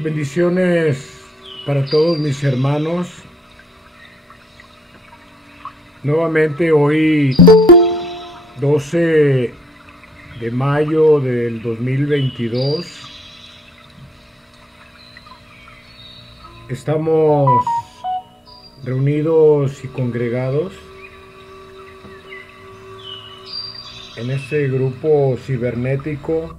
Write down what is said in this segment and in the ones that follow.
Bendiciones para todos mis hermanos. Nuevamente hoy 12 de mayo del 2022 estamos reunidos y congregados en este grupo cibernético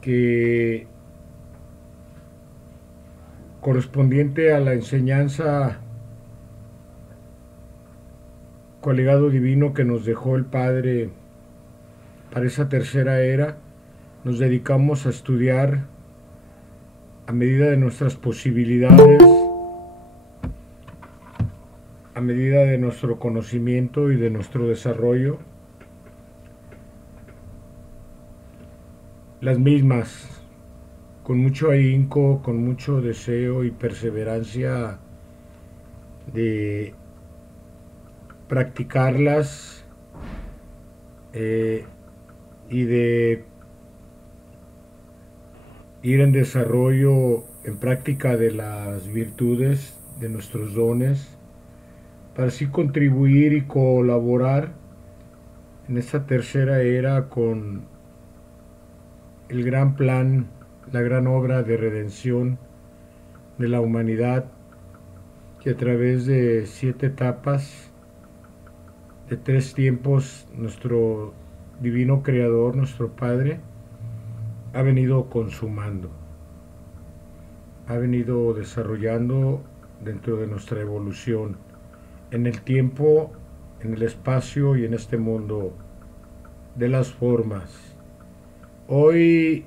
que correspondiente a la enseñanza con el legado divino que nos dejó el Padre para esa tercera era, nos dedicamos a estudiar a medida de nuestras posibilidades, a medida de nuestro conocimiento y de nuestro desarrollo, las mismas, con mucho ahínco, con mucho deseo y perseverancia de practicarlas y de ir en desarrollo, en práctica de las virtudes, de nuestros dones, para así contribuir y colaborar en esta tercera era con el gran plan, la gran obra de redención de la humanidad, que a través de 7 etapas, de 3 tiempos, nuestro divino Creador, nuestro Padre, ha venido consumando, ha venido desarrollando dentro de nuestra evolución, en el tiempo, en el espacio y en este mundo de las formas. Hoy,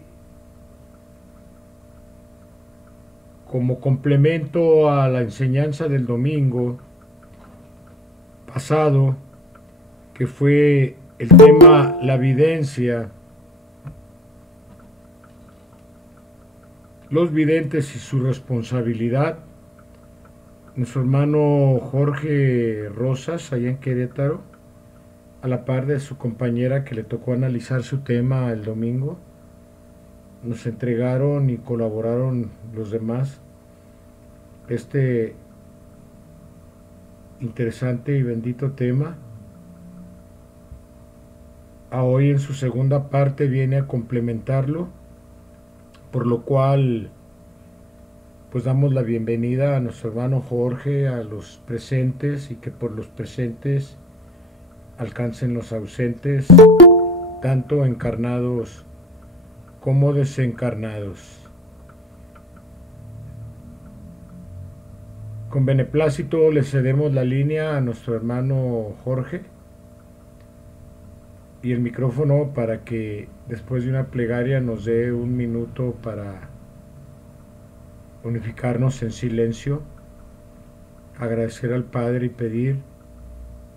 como complemento a la enseñanza del domingo pasado, que fue el tema la videncia, los videntes y su responsabilidad, nuestro hermano Jorge Rosas, allá en Querétaro, a la par de su compañera que le tocó analizar su tema el domingo, nos entregaron y colaboraron los demás este interesante y bendito tema. A hoy en su segunda parte viene a complementarlo, por lo cual pues damos la bienvenida a nuestro hermano Jorge, a los presentes, y que por los presentes alcancen los ausentes, tanto encarnados como desencarnados. Con beneplácito le cedemos la línea a nuestro hermano Jorge y el micrófono para que después de una plegaria nos dé un minuto para unificarnos en silencio, agradecer al Padre y pedir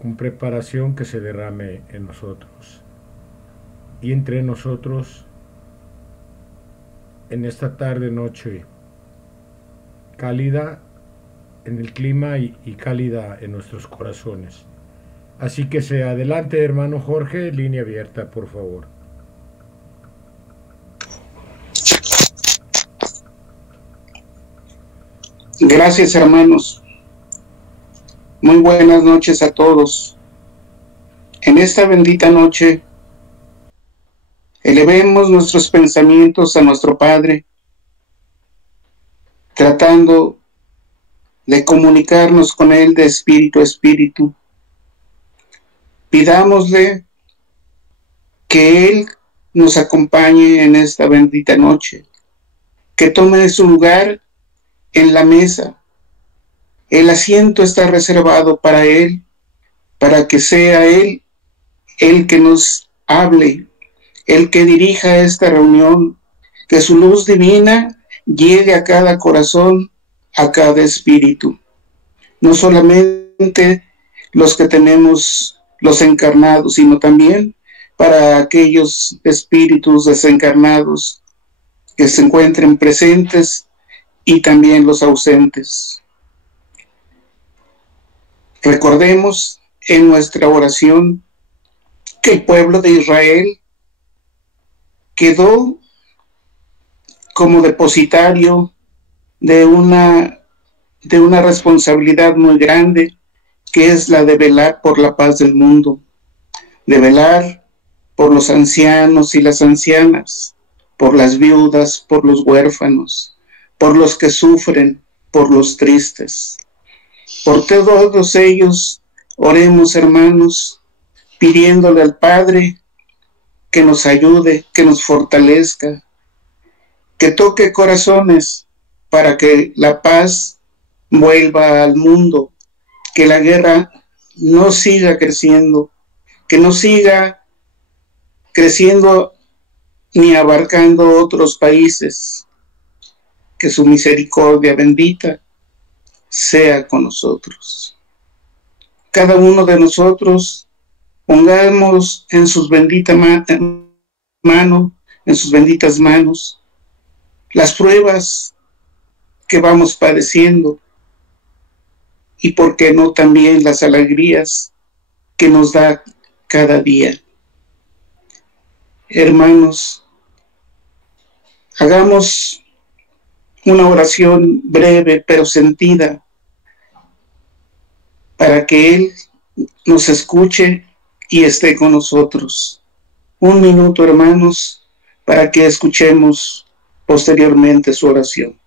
con preparación que se derrame en nosotros y entre nosotros en esta tarde noche cálida en el clima y cálida en nuestros corazones. Así que sea adelante, hermano Jorge, línea abierta, por favor. Gracias, hermanos. Muy buenas noches a todos. En esta bendita noche, elevemos nuestros pensamientos a nuestro Padre, tratando de comunicarnos con Él de espíritu a espíritu. Pidámosle que Él nos acompañe en esta bendita noche, que tome su lugar en la mesa. El asiento está reservado para Él, para que sea Él el que nos hable, el que dirija esta reunión, que su luz divina llegue a cada corazón, a cada espíritu. No solamente los que tenemos los encarnados, sino también para aquellos espíritus desencarnados que se encuentren presentes y también los ausentes. Recordemos en nuestra oración que el pueblo de Israel quedó como depositario de una responsabilidad muy grande, que es la de velar por la paz del mundo, de velar por los ancianos y las ancianas, por las viudas, por los huérfanos, por los que sufren, por los tristes. Por todos ellos oremos, hermanos, pidiéndole al Padre que nos ayude, que nos fortalezca, que toque corazones para que la paz vuelva al mundo, que la guerra no siga creciendo, que no siga creciendo ni abarcando otros países, que su misericordia bendita sea con nosotros. Cada uno de nosotros pongamos en sus benditas manos las pruebas que vamos padeciendo y por qué no también las alegrías que nos da cada día. Hermanos, hagamos una oración breve pero sentida para que Él nos escuche y esté con nosotros. Un minuto, hermanos, para que escuchemos posteriormente su oración.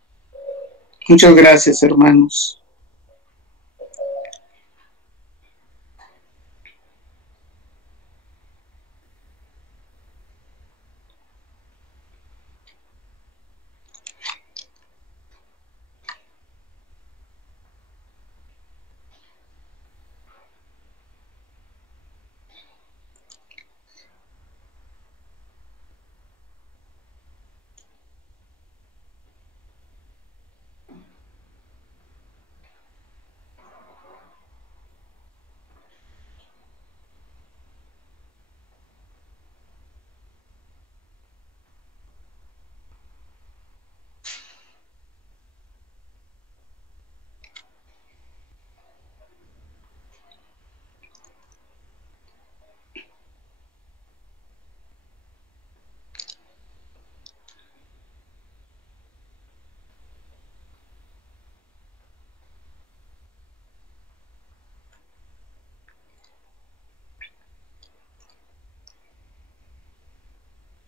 Muchas gracias, hermanos.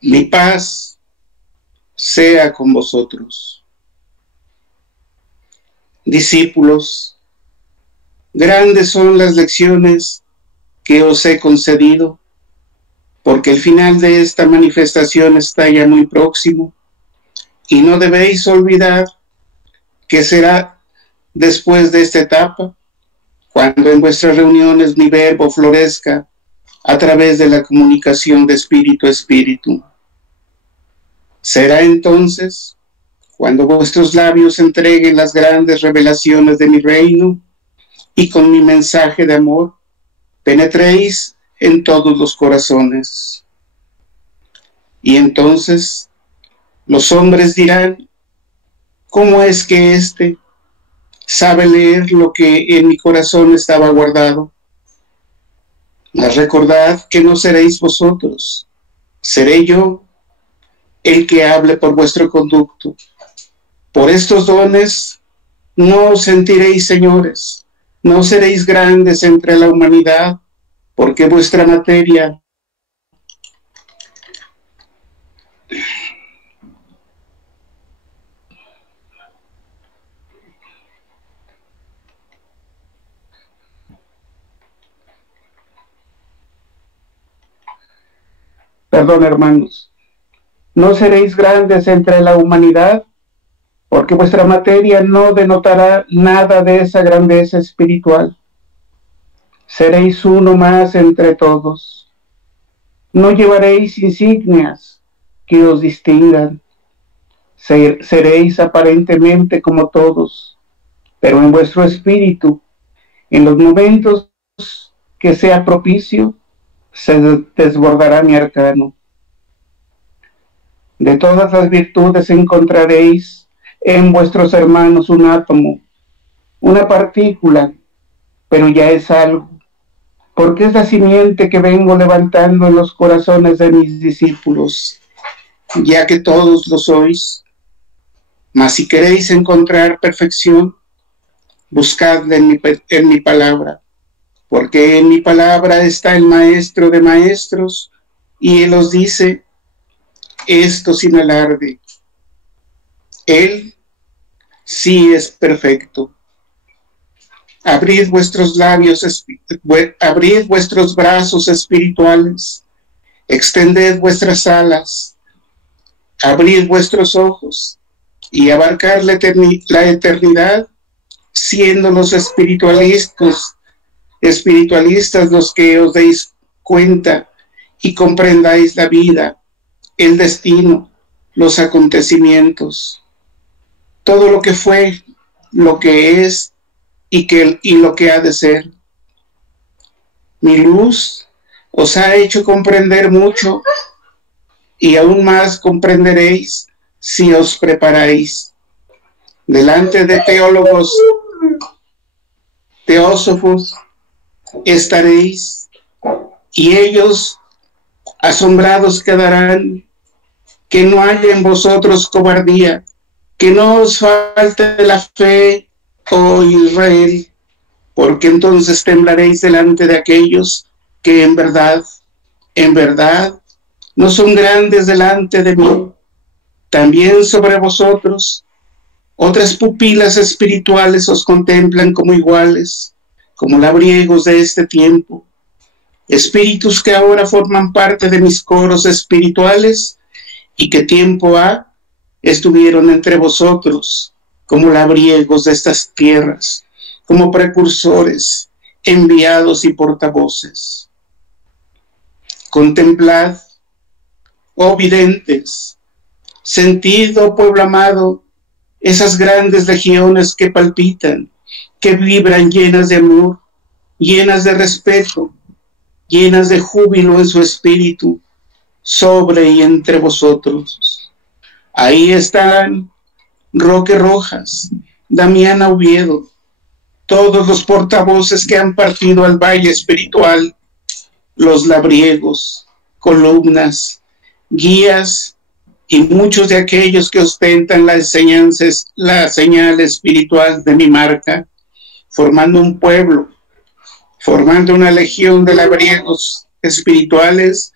Mi paz sea con vosotros. Discípulos, grandes son las lecciones que os he concedido, porque el final de esta manifestación está ya muy próximo, y no debéis olvidar que será después de esta etapa, cuando en vuestras reuniones mi verbo florezca a través de la comunicación de espíritu a espíritu. Será entonces cuando vuestros labios entreguen las grandes revelaciones de mi reino y con mi mensaje de amor penetréis en todos los corazones. Y entonces los hombres dirán, ¿cómo es que éste sabe leer lo que en mi corazón estaba guardado? Mas recordad que no seréis vosotros, seré yo el que hable por vuestro conducto. Por estos dones no os sentiréis señores, no seréis grandes entre la humanidad, porque vuestra materia Perdón, hermanos. No seréis grandes entre la humanidad, porque vuestra materia no denotará nada de esa grandeza espiritual. Seréis uno más entre todos. No llevaréis insignias que os distingan. Seréis aparentemente como todos, pero en vuestro espíritu, en los momentos que sea propicio, se desbordará mi arcano. De todas las virtudes encontraréis en vuestros hermanos un átomo, una partícula, pero ya es algo, porque es la simiente que vengo levantando en los corazones de mis discípulos. ya que todos lo sois. Mas si queréis encontrar perfección, buscadla en mi palabra, porque en mi palabra está el Maestro de maestros, y Él os dice esto sin alarde. Él sí es perfecto. Abrid vuestros labios, abrid vuestros brazos espirituales, extended vuestras alas, abrid vuestros ojos y abarcar la eternidad, siendo los espiritualistas los que os deis cuenta y comprendáis la vida, el destino, los acontecimientos, todo lo que fue, lo que es y lo que ha de ser. Mi luz os ha hecho comprender mucho, y aún más comprenderéis si os preparáis. Delante de teósofos estaréis, y ellos asombrados quedarán, que no haya en vosotros cobardía, que no os falte la fe, oh Israel, porque entonces temblaréis delante de aquellos que en verdad, no son grandes delante de mí. También sobre vosotros otras pupilas espirituales os contemplan como iguales, como labriegos de este tiempo, espíritus que ahora forman parte de mis coros espirituales y que tiempo ha estuvieron entre vosotros, como labriegos de estas tierras, como precursores, enviados y portavoces. Contemplad, oh videntes, sentid, oh pueblo amado, esas grandes legiones que palpitan, que vibran llenas de amor, llenas de respeto, llenas de júbilo en su espíritu, sobre y entre vosotros. Ahí están Roque Rojas, Damiana Oviedo, todos los portavoces que han partido al valle espiritual, los labriegos, columnas, guías y muchos de aquellos que ostentan la señal espiritual de mi marca, formando un pueblo, formando una legión de labriegos espirituales,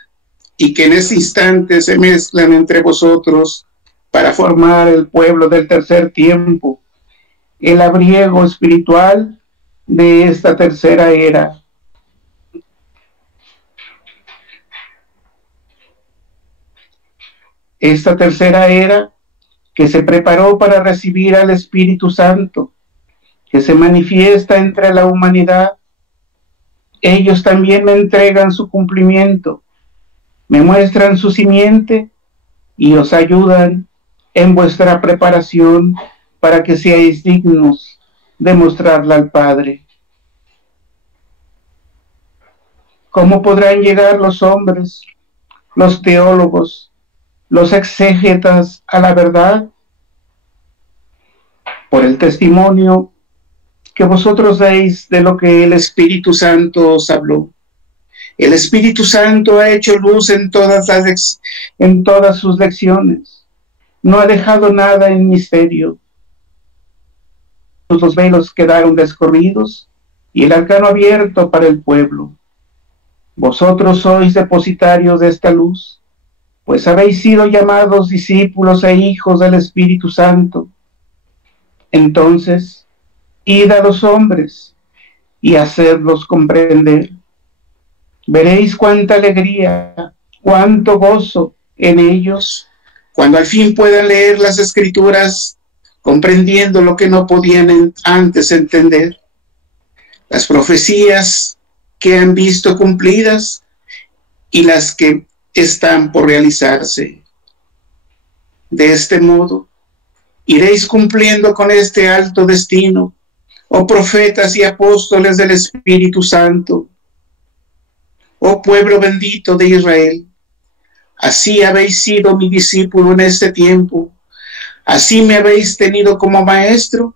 y que en este instante se mezclan entre vosotros para formar el pueblo del tercer tiempo, el labriego espiritual de esta tercera era. Esta tercera era que se preparó para recibir al Espíritu Santo, que se manifiesta entre la humanidad. Ellos también me entregan su cumplimiento, me muestran su simiente y os ayudan en vuestra preparación para que seáis dignos de mostrarla al Padre. ¿Cómo podrán llegar los hombres, los teólogos, los exégetas a la verdad? Por el testimonio que vosotros deis de lo que el Espíritu Santo os habló. El Espíritu Santo ha hecho luz en todas sus lecciones. No ha dejado nada en misterio. Los velos quedaron descorridos y el arcano abierto para el pueblo. Vosotros sois depositarios de esta luz, pues habéis sido llamados discípulos e hijos del Espíritu Santo. Entonces, id a los hombres y hacedlos comprender. Veréis cuánta alegría, cuánto gozo en ellos, cuando al fin puedan leer las Escrituras, comprendiendo lo que no podían antes entender. Las profecías que han visto cumplidas y las que están por realizarse. De este modo, iréis cumpliendo con este alto destino, oh profetas y apóstoles del Espíritu Santo, oh pueblo bendito de Israel. Así habéis sido mi discípulo en este tiempo, así me habéis tenido como maestro,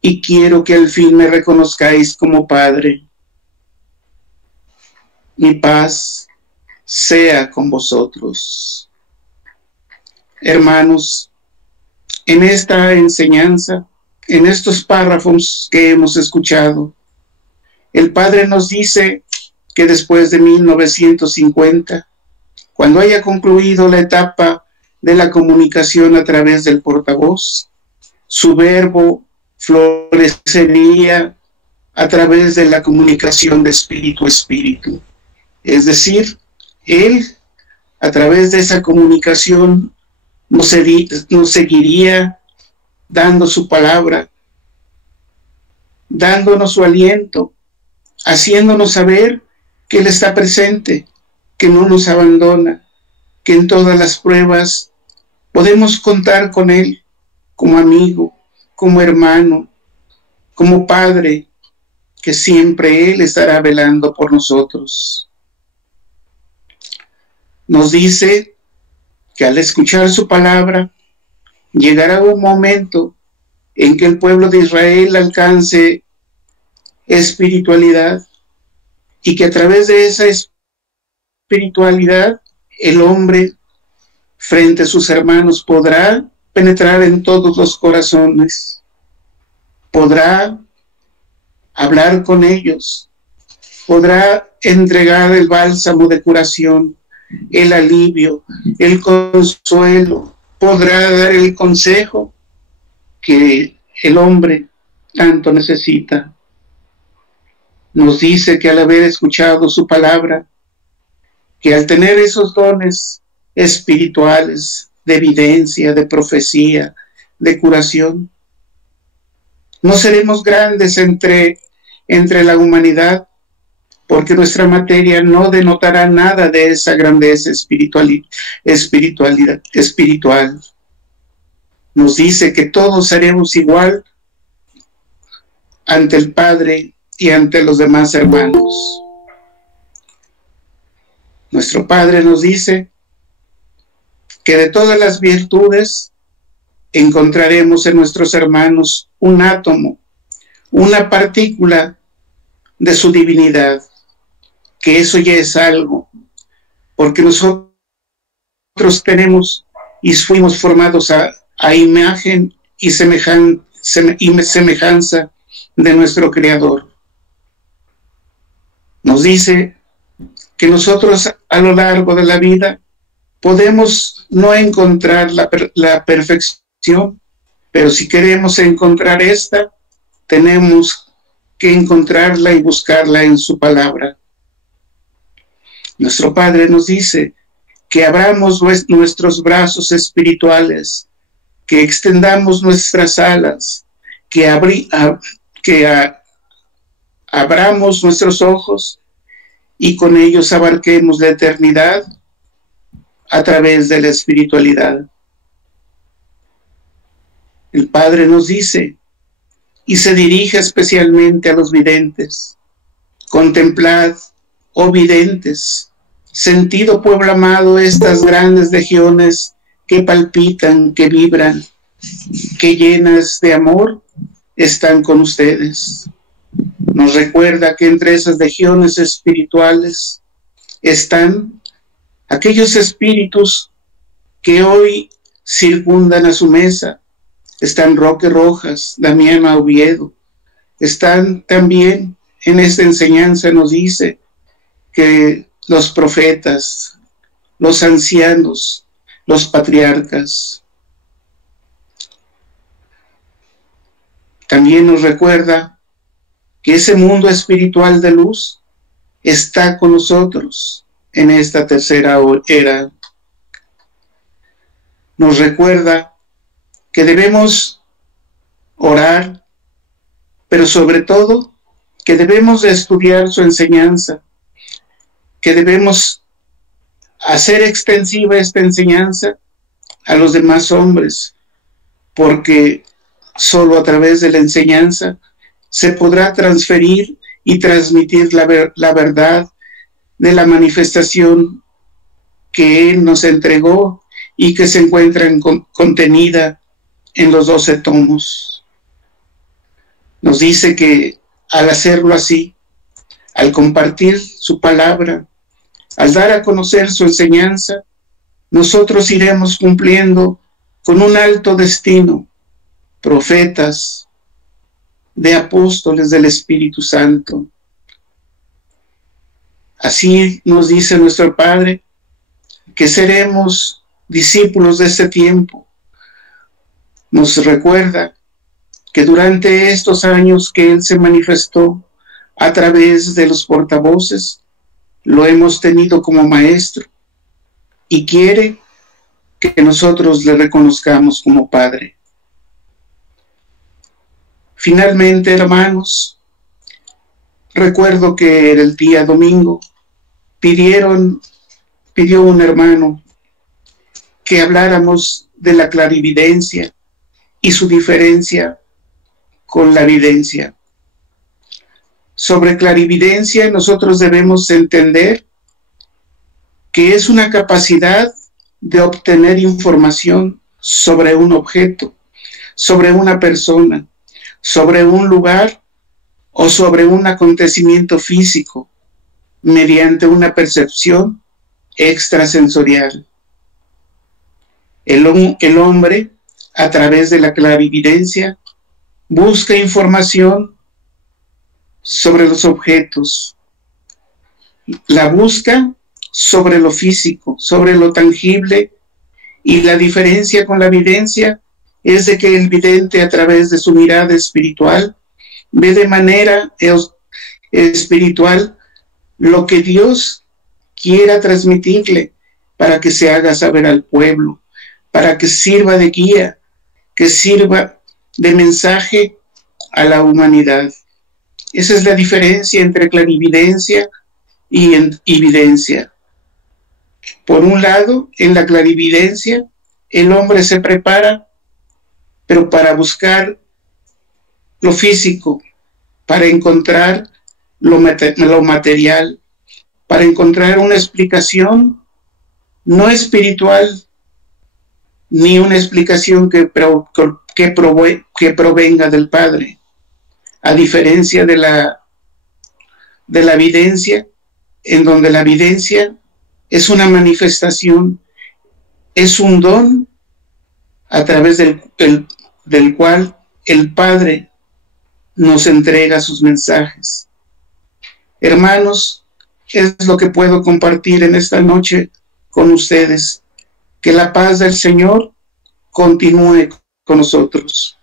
y quiero que al fin me reconozcáis como Padre. Mi paz sea con vosotros. hermanos, en esta enseñanza, en estos párrafos que hemos escuchado, el Padre nos dice que después de 1950, cuando haya concluido la etapa de la comunicación a través del portavoz, su verbo florecería a través de la comunicación de espíritu a espíritu. Es decir, Él, a través de esa comunicación, nos seguiría dando su palabra, dándonos su aliento, haciéndonos saber que Él está presente, que no nos abandona, que en todas las pruebas podemos contar con Él como amigo, como hermano, como Padre, que siempre Él estará velando por nosotros. Nos dice que al escuchar su palabra, llegará un momento en que el pueblo de Israel alcance espiritualidad y que a través de esa espiritualidad el hombre frente a sus hermanos podrá penetrar en todos los corazones, podrá hablar con ellos, podrá entregar el bálsamo de curación, el alivio, el consuelo, podrá dar el consejo que el hombre tanto necesita. Nos dice que al haber escuchado su palabra, que al tener esos dones espirituales de evidencia, de profecía, de curación, no seremos grandes entre la humanidad, porque nuestra materia no denotará nada de esa grandeza espiritual. Nos dice que todos seremos igual ante el Padre y ante los demás hermanos. Nuestro Padre nos dice que de todas las virtudes encontraremos en nuestros hermanos un átomo, una partícula de su divinidad, que eso ya es algo, porque nosotros tenemos y fuimos formados a imagen y semejanza de nuestro Creador. Nos dice que nosotros a lo largo de la vida podemos no encontrar la perfección, pero si queremos encontrar esta, tenemos que encontrarla y buscarla en su palabra. Nuestro Padre nos dice que abramos nuestros brazos espirituales, que extendamos nuestras alas, que abramos nuestros ojos y con ellos abarquemos la eternidad a través de la espiritualidad. El Padre nos dice, y se dirige especialmente a los videntes: contemplad, oh videntes, sentido pueblo amado, estas grandes legiones que palpitan, que vibran, que llenas de amor están con ustedes. Nos recuerda que entre esas legiones espirituales están aquellos espíritus que hoy circundan a su mesa. Están Roque Rojas, Damiana Oviedo. Están también en esta enseñanza, nos dice que los profetas, los ancianos, los patriarcas. También nos recuerda que ese mundo espiritual de luz está con nosotros en esta tercera era. Nos recuerda que debemos orar, pero sobre todo que debemos de estudiar su enseñanza, que debemos hacer extensiva esta enseñanza a los demás hombres, porque solo a través de la enseñanza se podrá transferir y transmitir la verdad de la manifestación que Él nos entregó y que se encuentra contenida en los 12 tomos. Nos dice que al hacerlo así, al compartir su palabra, al dar a conocer su enseñanza, nosotros iremos cumpliendo con un alto destino, profetas, de apóstoles del Espíritu Santo. Así nos dice nuestro Padre, que seremos discípulos de este tiempo. Nos recuerda que durante estos años que Él se manifestó a través de los portavoces, lo hemos tenido como maestro y quiere que nosotros le reconozcamos como Padre. Finalmente, hermanos, recuerdo que el día domingo pidió un hermano que habláramos de la clarividencia y su diferencia con la evidencia. Sobre clarividencia, nosotros debemos entender que es una capacidad de obtener información sobre un objeto, sobre una persona, sobre un lugar o sobre un acontecimiento físico mediante una percepción extrasensorial. El hombre, a través de la clarividencia, busca información sobre los objetos, la busca sobre lo físico, sobre lo tangible, y la diferencia con la evidencia es de que el vidente, a través de su mirada espiritual, ve de manera espiritual lo que Dios quiera transmitirle para que se haga saber al pueblo, para que sirva de guía, que sirva de mensaje a la humanidad. Esa es la diferencia entre clarividencia y evidencia. Por un lado, en la clarividencia, el hombre se prepara, pero para buscar lo físico, para encontrar lo material, para encontrar una explicación no espiritual, ni una explicación que provenga del Padre. A diferencia de la evidencia, en donde la evidencia es una manifestación, es un don a través del cual el Padre nos entrega sus mensajes. Hermanos, es lo que puedo compartir en esta noche con ustedes. Que la paz del Señor continúe con nosotros.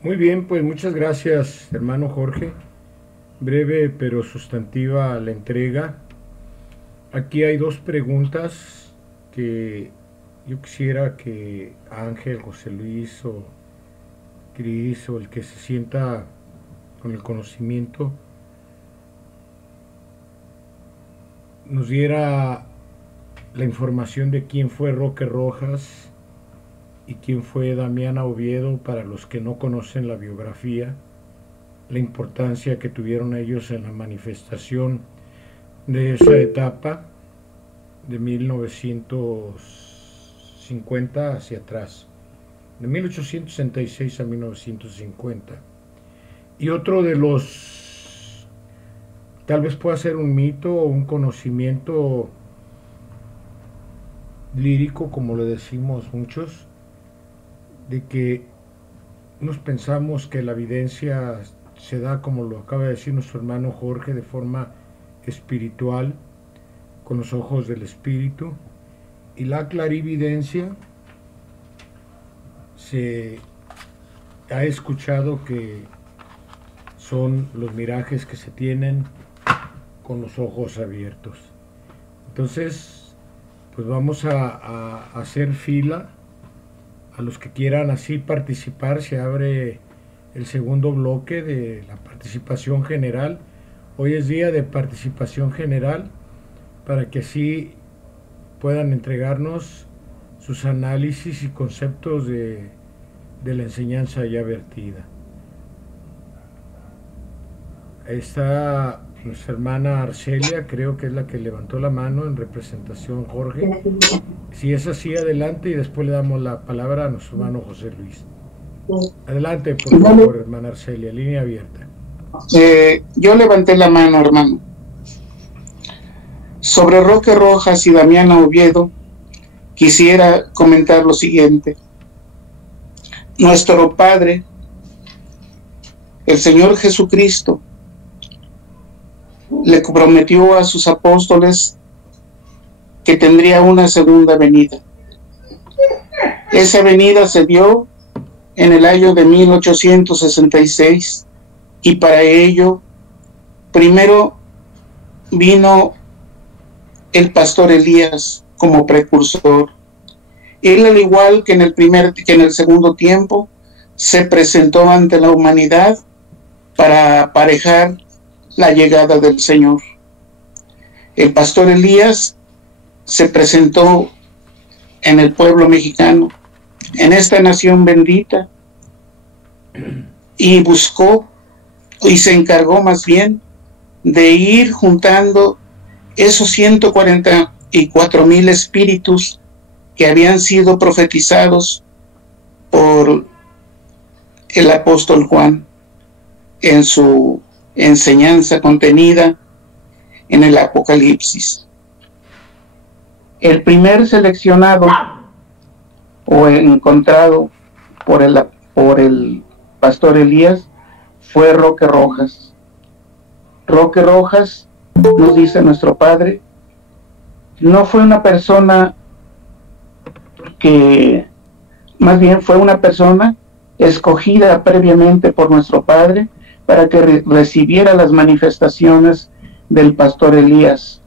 Muy bien, pues muchas gracias, hermano Jorge. Breve pero sustantiva la entrega. Aquí hay dos preguntas que yo quisiera que Ángel, José Luis o Cris o el que se sienta con el conocimiento nos diera la información de quién fue Roque Rojas y quién fue Damiana Oviedo, para los que no conocen la biografía, la importancia que tuvieron ellos en la manifestación de esa etapa de 1950 hacia atrás, de 1866 a 1950. Y otro de los, tal vez pueda ser un mito o un conocimiento lírico, como le decimos muchos, de que nos pensamos que la evidencia se da, como lo acaba de decir nuestro hermano Jorge, de forma espiritual, con los ojos del espíritu, y la clarividencia se ha escuchado que son los mirajes que se tienen con los ojos abiertos. Entonces, pues vamos a hacer fila. A los que quieran así participar, se abre el segundo bloque de la participación general. Hoy es día de participación general, para que así puedan entregarnos sus análisis y conceptos de la enseñanza ya vertida. Está Nuestra hermana Arcelia, creo que es la que levantó la mano en representación, Jorge. Si es así, adelante, y después le damos la palabra a nuestro hermano José Luis. Adelante, por favor, hermana Arcelia, línea abierta. Yo levanté la mano, hermano. Sobre Roque Rojas y Damiana Oviedo, quisiera comentar lo siguiente. Nuestro Padre, el Señor Jesucristo, le prometió a sus apóstoles que tendría una segunda venida. Esa venida se dio en el año de 1866 y para ello primero vino el pastor Elías como precursor. Él, al igual que en el segundo tiempo, se presentó ante la humanidad para aparejar la llegada del Señor. El pastor Elías se presentó en el pueblo mexicano, en esta nación bendita, y buscó, y se encargó más bien, de ir juntando esos 144,000 espíritus que habían sido profetizados por el apóstol Juan en su enseñanza contenida en el Apocalipsis. El primer seleccionado o encontrado por el pastor Elías fue Roque Rojas. Roque Rojas, nos dice nuestro Padre, no fue una persona que, más bien fue una persona escogida previamente por nuestro Padre para que recibiera las manifestaciones del pastor Elías.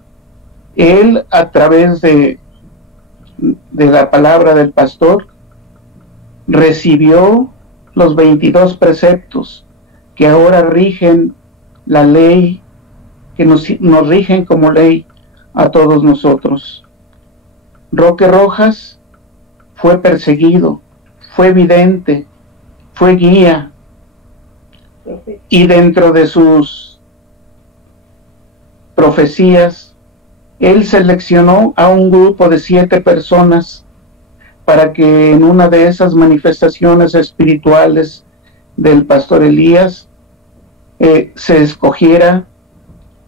Él, a través de la palabra del pastor, recibió los 22 preceptos que ahora rigen la ley, que nos rigen como ley a todos nosotros. Roque Rojas fue perseguido, fue vidente, fue guía, y dentro de sus profecías, él seleccionó a un grupo de 7 personas para que en una de esas manifestaciones espirituales del pastor Elías se escogiera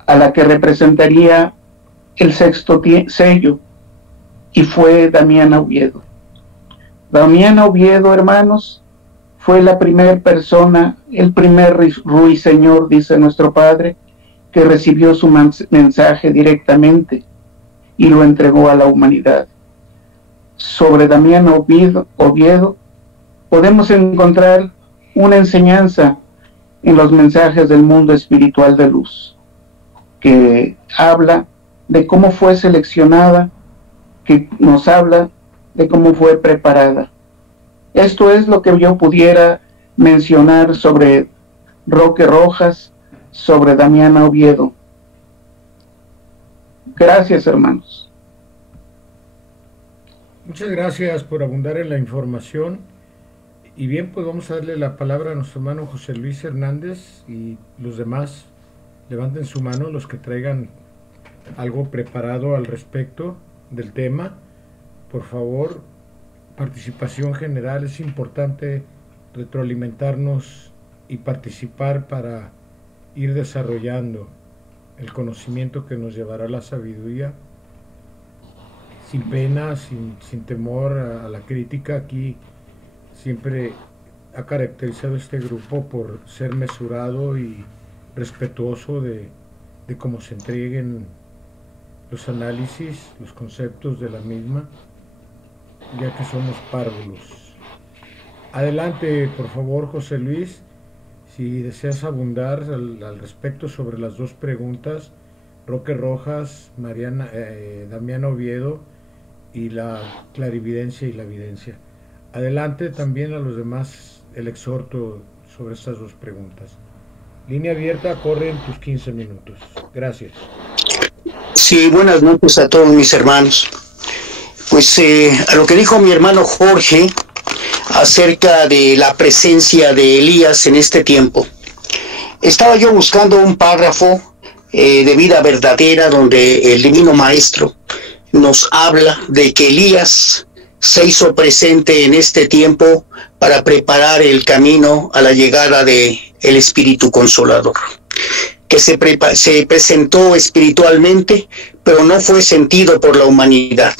a la que representaría el 6º sello, y fue Damiana Oviedo. Damiana Oviedo, hermanos, fue la primera persona, el primer ruiseñor, dice nuestro Padre, que recibió su mensaje directamente y lo entregó a la humanidad. Sobre Damiana Oviedo podemos encontrar una enseñanza en los mensajes del mundo espiritual de luz, que habla de cómo fue seleccionada, que nos habla de cómo fue preparada. Esto es lo que yo pudiera mencionar sobre Roque Rojas, sobre Damiana Oviedo. Gracias, hermanos. Muchas gracias por abundar en la información. Y bien, pues vamos a darle la palabra a nuestro hermano José Luis Hernández, y los demás levanten su mano, los que traigan algo preparado al respecto del tema. Por favor, participación general. Es importante retroalimentarnos y participar para ir desarrollando el conocimiento que nos llevará a la sabiduría, sin pena, sin temor a la crítica. Aquí siempre ha caracterizado este grupo por ser mesurado y respetuoso de cómo se entreguen los análisis, los conceptos de la misma, ya que somos párvulos. Adelante, por favor, José Luis, si deseas abundar al respecto sobre las dos preguntas, Roque Rojas, Damiana Oviedo, y la clarividencia y la evidencia. Adelante, también a los demás el exhorto sobre estas dos preguntas. Línea abierta, corren tus 15 minutos. Gracias. Sí, buenas noches a todos mis hermanos. Pues a lo que dijo mi hermano Jorge acerca de la presencia de Elías en este tiempo. Estaba yo buscando un párrafo de vida verdadera, donde el Divino Maestro nos habla de que Elías se hizo presente en este tiempo para preparar el camino a la llegada del Espíritu Consolador, que se presentó espiritualmente, pero no fue sentido por la humanidad.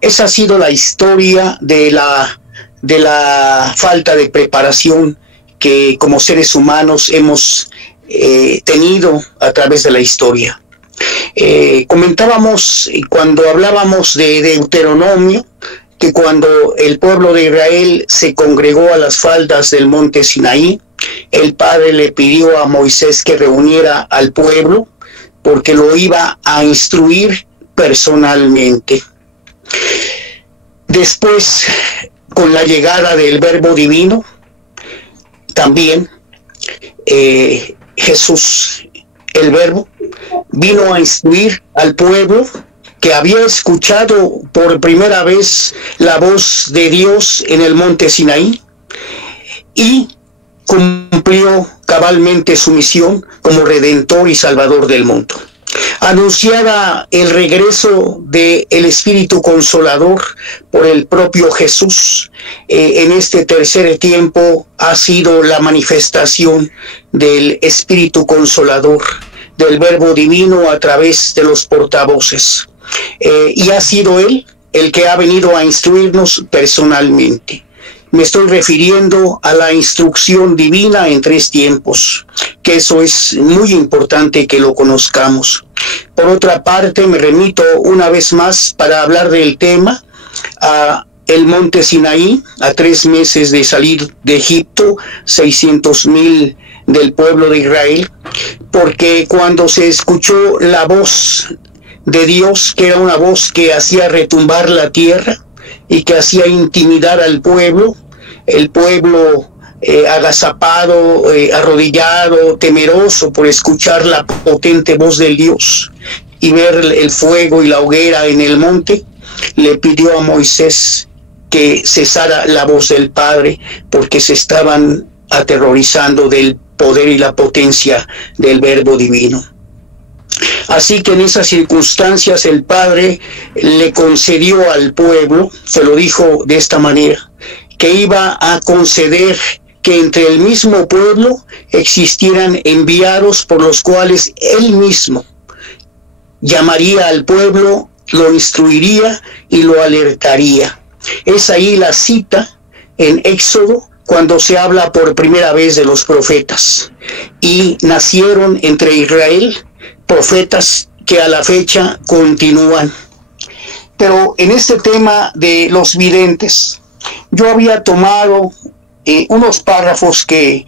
Esa ha sido la historia de la falta de preparación que como seres humanos hemos tenido a través de la historia. Comentábamos cuando hablábamos de Deuteronomio, que cuando el pueblo de Israel se congregó a las faldas del monte Sinaí, el Padre le pidió a Moisés que reuniera al pueblo porque lo iba a instruir personalmente. Después, con la llegada del Verbo Divino, también Jesús, el Verbo, vino a instruir al pueblo que había escuchado por primera vez la voz de Dios en el monte Sinaí y cumplió cabalmente su misión como Redentor y Salvador del mundo. Anunciada el regreso del Espíritu Consolador por el propio Jesús, en este tercer tiempo ha sido la manifestación del Espíritu Consolador, del Verbo Divino a través de los portavoces. Y ha sido Él el que ha venido a instruirnos personalmente. Me estoy refiriendo a la instrucción divina en 3 tiempos, que eso es muy importante que lo conozcamos. Por otra parte, me remito una vez más para hablar del tema a el monte Sinaí, a 3 meses de salir de Egipto, 600,000 del pueblo de Israel, porque cuando se escuchó la voz de Dios, que era una voz que hacía retumbar la tierra y que hacía intimidar al pueblo, el pueblo agazapado, arrodillado, temeroso por escuchar la potente voz del Dios y ver el fuego y la hoguera en el monte, le pidió a Moisés que cesara la voz del Padre porque se estaban aterrorizando del poder y la potencia del Verbo Divino. Así que en esas circunstancias el Padre le concedió al pueblo, se lo dijo de esta manera, que iba a conceder que entre el mismo pueblo existieran enviados por los cuales él mismo llamaría al pueblo, lo instruiría y lo alertaría. Es ahí la cita en Éxodo cuando se habla por primera vez de los profetas. Y nacieron entre Israel profetas que a la fecha continúan. Pero en este tema de los videntes, yo había tomado unos párrafos que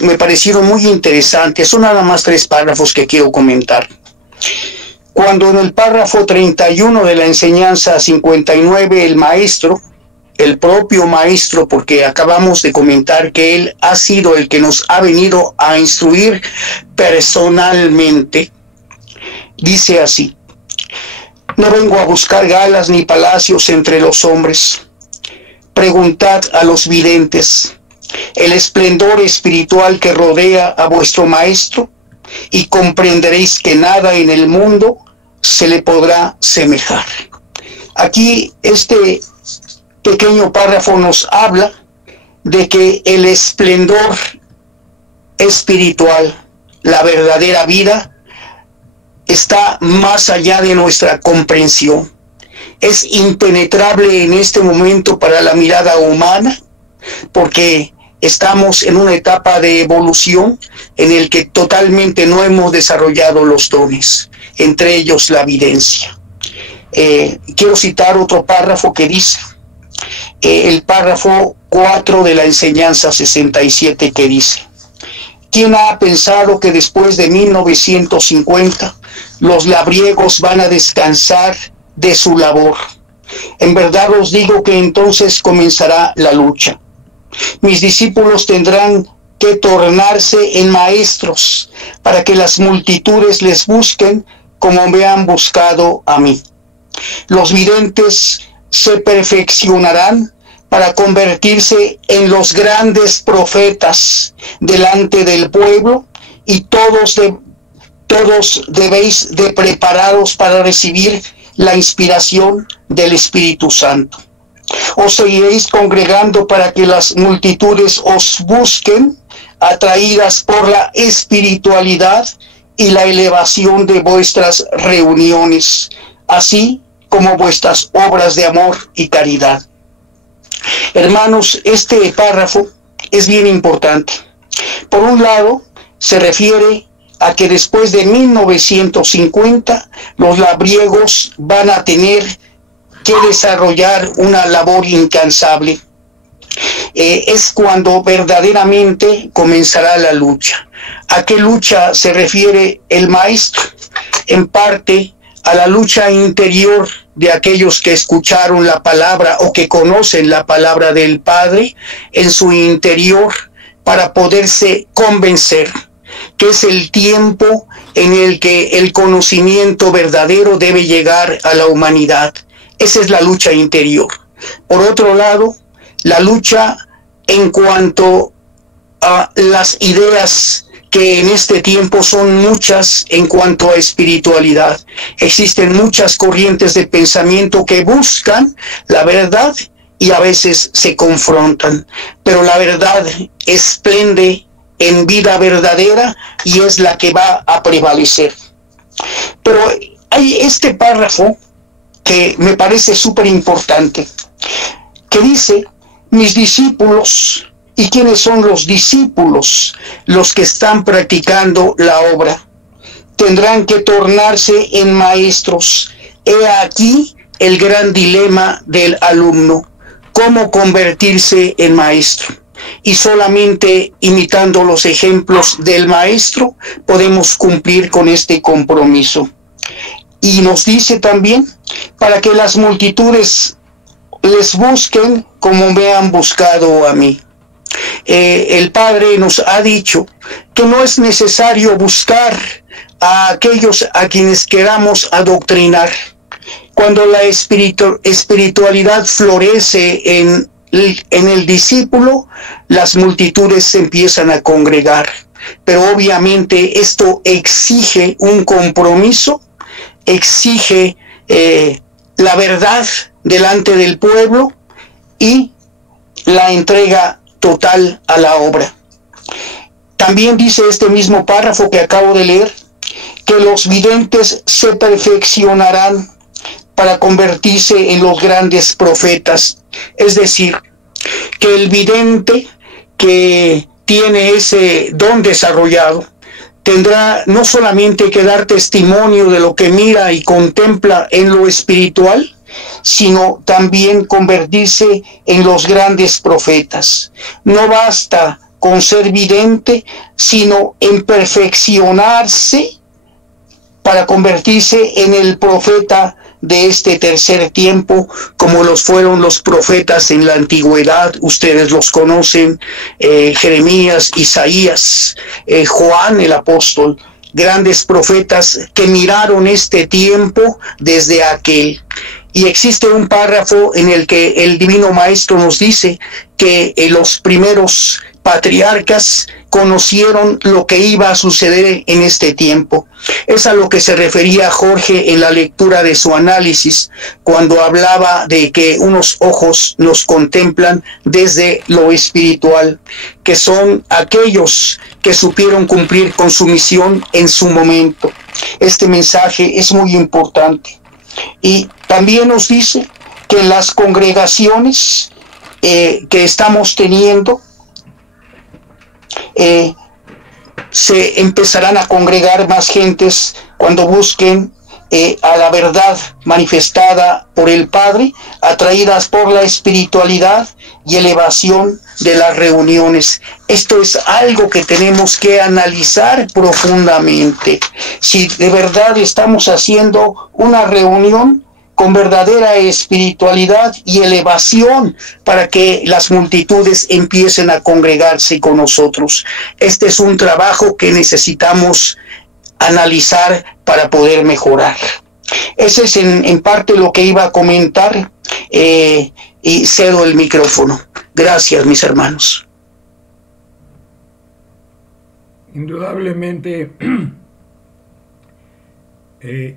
me parecieron muy interesantes. Son nada más 3 párrafos que quiero comentar. Cuando en el párrafo 31 de la enseñanza 59 el maestro, el propio maestro, porque acabamos de comentar que él ha sido el que nos ha venido a instruir personalmente, dice así: no vengo a buscar galas ni palacios entre los hombres. Preguntad a los videntes el esplendor espiritual que rodea a vuestro maestro y comprenderéis que nada en el mundo se le podrá semejar. Aquí este pequeño párrafo nos habla de que el esplendor espiritual, la verdadera vida, está más allá de nuestra comprensión. Es impenetrable en este momento para la mirada humana, porque estamos en una etapa de evolución en el que totalmente no hemos desarrollado los dones, entre ellos la videncia. Quiero citar otro párrafo que dice, el párrafo 4 de la enseñanza 67, que dice: ¿quién ha pensado que después de 1950 los labriegos van a descansar de su labor? En verdad os digo que entonces comenzará la lucha. Mis discípulos tendrán que tornarse en maestros para que las multitudes les busquen como me han buscado a mí. Los videntes se perfeccionarán para convertirse en los grandes profetas delante del pueblo, y todos todos debéis de prepararos para recibir la inspiración del Espíritu Santo. Os seguiréis congregando para que las multitudes os busquen, atraídas por la espiritualidad y la elevación de vuestras reuniones, así como vuestras obras de amor y caridad. Hermanos, este párrafo es bien importante. Por un lado, se refiere a que después de 1950 los labriegos van a tener que desarrollar una labor incansable. Es cuando verdaderamente comenzará la lucha. ¿A qué lucha se refiere el maestro? En parte a la lucha interior de aquellos que escucharon la palabra o que conocen la palabra del Padre en su interior, para poderse convencer que es el tiempo en el que el conocimiento verdadero debe llegar a la humanidad. Esa es la lucha interior. Por otro lado, la lucha en cuanto a las ideas que en este tiempo son muchas en cuanto a espiritualidad. Existen muchas corrientes de pensamiento que buscan la verdad y a veces se confrontan, pero la verdad esplende en vida verdadera y es la que va a prevalecer. Pero hay este párrafo que me parece súper importante, que dice: mis discípulos. ¿Y quiénes son los discípulos? Los que están practicando la obra. Tendrán que tornarse en maestros. He aquí el gran dilema del alumno: cómo convertirse en maestro. Y solamente imitando los ejemplos del maestro podemos cumplir con este compromiso. Y nos dice también, para que las multitudes les busquen como me han buscado a mí. El Padre nos ha dicho que no es necesario buscar a aquellos a quienes queramos adoctrinar. Cuando la espiritualidad florece en el discípulo, las multitudes se empiezan a congregar. Pero obviamente esto exige un compromiso, exige la verdad delante del pueblo y la entrega total a la obra. También dice este mismo párrafo que acabo de leer, que los videntes se perfeccionarán para convertirse en los grandes profetas. Es decir, que el vidente que tiene ese don desarrollado tendrá no solamente que dar testimonio de lo que mira y contempla en lo espiritual, sino también convertirse en los grandes profetas. No basta con ser vidente, sino en perfeccionarse para convertirse en el profeta de este tercer tiempo, como los fueron los profetas en la antigüedad. Ustedes los conocen, Jeremías, Isaías, Juan el apóstol, grandes profetas que miraron este tiempo desde aquel. Y existe un párrafo en el que el Divino Maestro nos dice que los primeros patriarcas conocieron lo que iba a suceder en este tiempo. Es a lo que se refería Jorge en la lectura de su análisis, cuando hablaba de que unos ojos nos contemplan desde lo espiritual, que son aquellos que supieron cumplir con su misión en su momento. Este mensaje es muy importante. Y también nos dice que en las congregaciones que estamos teniendo, se empezarán a congregar más gentes cuando busquen a la verdad manifestada por el Padre, atraídas por la espiritualidad y elevación de las reuniones. Esto es algo que tenemos que analizar profundamente. Si de verdad estamos haciendo una reunión con verdadera espiritualidad y elevación para que las multitudes empiecen a congregarse con nosotros. Este es un trabajo que necesitamos analizar para poder mejorar. Ese es en parte lo que iba a comentar, y cedo el micrófono. Gracias, mis hermanos. Indudablemente Eh,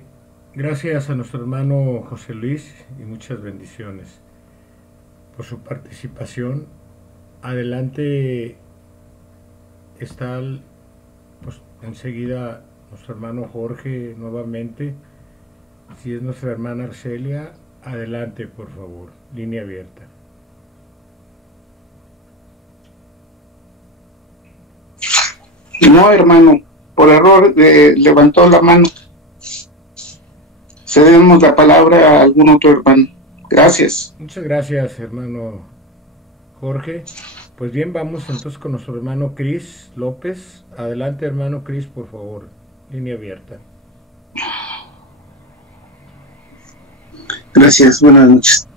Gracias a nuestro hermano José Luis y muchas bendiciones por su participación. Adelante está pues, enseguida nuestro hermano Jorge nuevamente. Si es nuestra hermana Arcelia, adelante por favor, línea abierta. No, hermano, por error levantó la mano. Cedemos la palabra a algún otro hermano. Gracias. Muchas gracias, hermano Jorge. Pues bien, vamos entonces con nuestro hermano Cris López. Adelante, hermano Cris, por favor. Línea abierta. Gracias, buenas noches.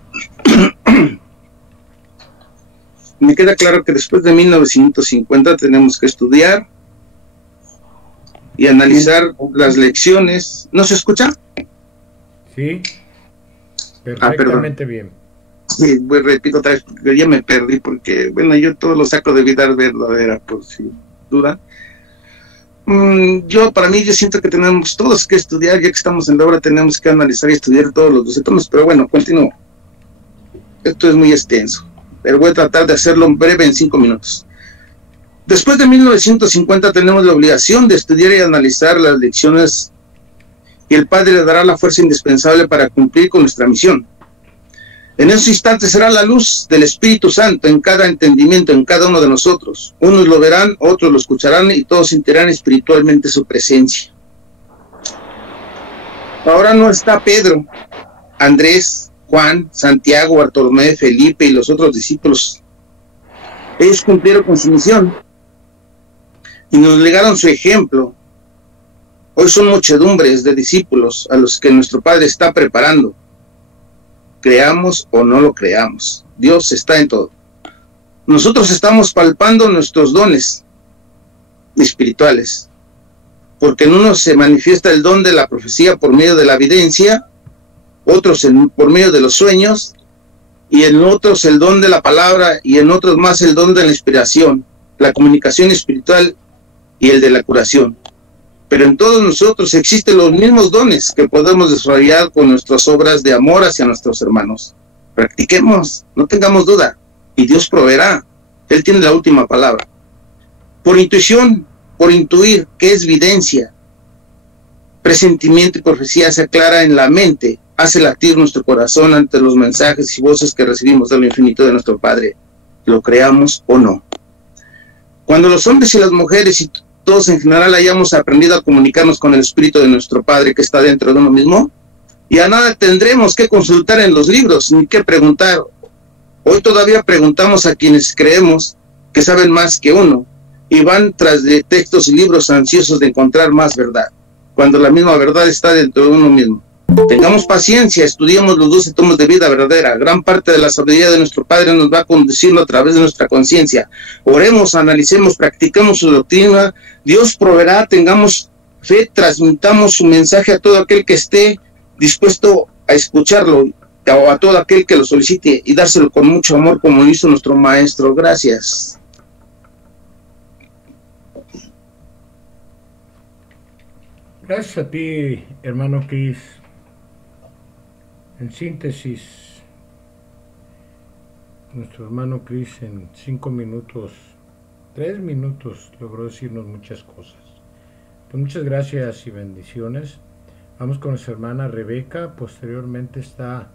Me queda claro que después de 1950 tenemos que estudiar y analizar las lecciones. ¿No se escucha? Sí, perfectamente bien. Sí, pues repito otra vez, porque ya me perdí, porque, bueno, yo todo lo saco de vida verdadera, por si duda. Para mí, yo siento que tenemos todos que estudiar, ya que estamos en la obra, tenemos que analizar y estudiar todos los 12 tomos, pero bueno, continúo. Esto es muy extenso, pero voy a tratar de hacerlo breve en 5 minutos. Después de 1950 tenemos la obligación de estudiar y analizar las lecciones y el Padre le dará la fuerza indispensable para cumplir con nuestra misión. En esos instantes será la luz del Espíritu Santo en cada entendimiento, en cada uno de nosotros. Unos lo verán, otros lo escucharán y todos sentirán espiritualmente su presencia. Ahora no está Pedro, Andrés, Juan, Santiago, Bartolomé, Felipe y los otros discípulos. Ellos cumplieron con su misión y nos legaron su ejemplo. Hoy son muchedumbres de discípulos a los que nuestro Padre está preparando. Creamos o no lo creamos, Dios está en todo. Nosotros estamos palpando nuestros dones espirituales, porque en unos se manifiesta el don de la profecía por medio de la evidencia, otros por medio de los sueños, y en otros el don de la palabra, y en otros más el don de la inspiración, la comunicación espiritual y el de la curación. Pero en todos nosotros existen los mismos dones que podemos desarrollar con nuestras obras de amor hacia nuestros hermanos. Practiquemos, no tengamos duda, y Dios proveerá. Él tiene la última palabra. Por intuición, por intuir, ¿qué es evidencia? Presentimiento y profecía se aclara en la mente, hace latir nuestro corazón ante los mensajes y voces que recibimos de lo infinito de nuestro Padre, lo creamos o no. Cuando los hombres y las mujeres y todos en general hayamos aprendido a comunicarnos con el Espíritu de nuestro Padre que está dentro de uno mismo, y a nada tendremos que consultar en los libros, ni que preguntar. Hoy todavía preguntamos a quienes creemos que saben más que uno, y van tras de textos y libros ansiosos de encontrar más verdad, cuando la misma verdad está dentro de uno mismo. Tengamos paciencia, estudiemos los 12 tomos de vida verdadera. Gran parte de la sabiduría de nuestro Padre nos va conduciendo a través de nuestra conciencia. Oremos, analicemos, practiquemos su doctrina. Dios proveerá, tengamos fe, transmitamos su mensaje a todo aquel que esté dispuesto a escucharlo, o a todo aquel que lo solicite, y dárselo con mucho amor como lo hizo nuestro Maestro. Gracias. Gracias a ti, hermano Cris. En síntesis, nuestro hermano Cris en 5 minutos, 3 minutos, logró decirnos muchas cosas. Pues muchas gracias y bendiciones. Vamos con nuestra hermana Rebeca, posteriormente está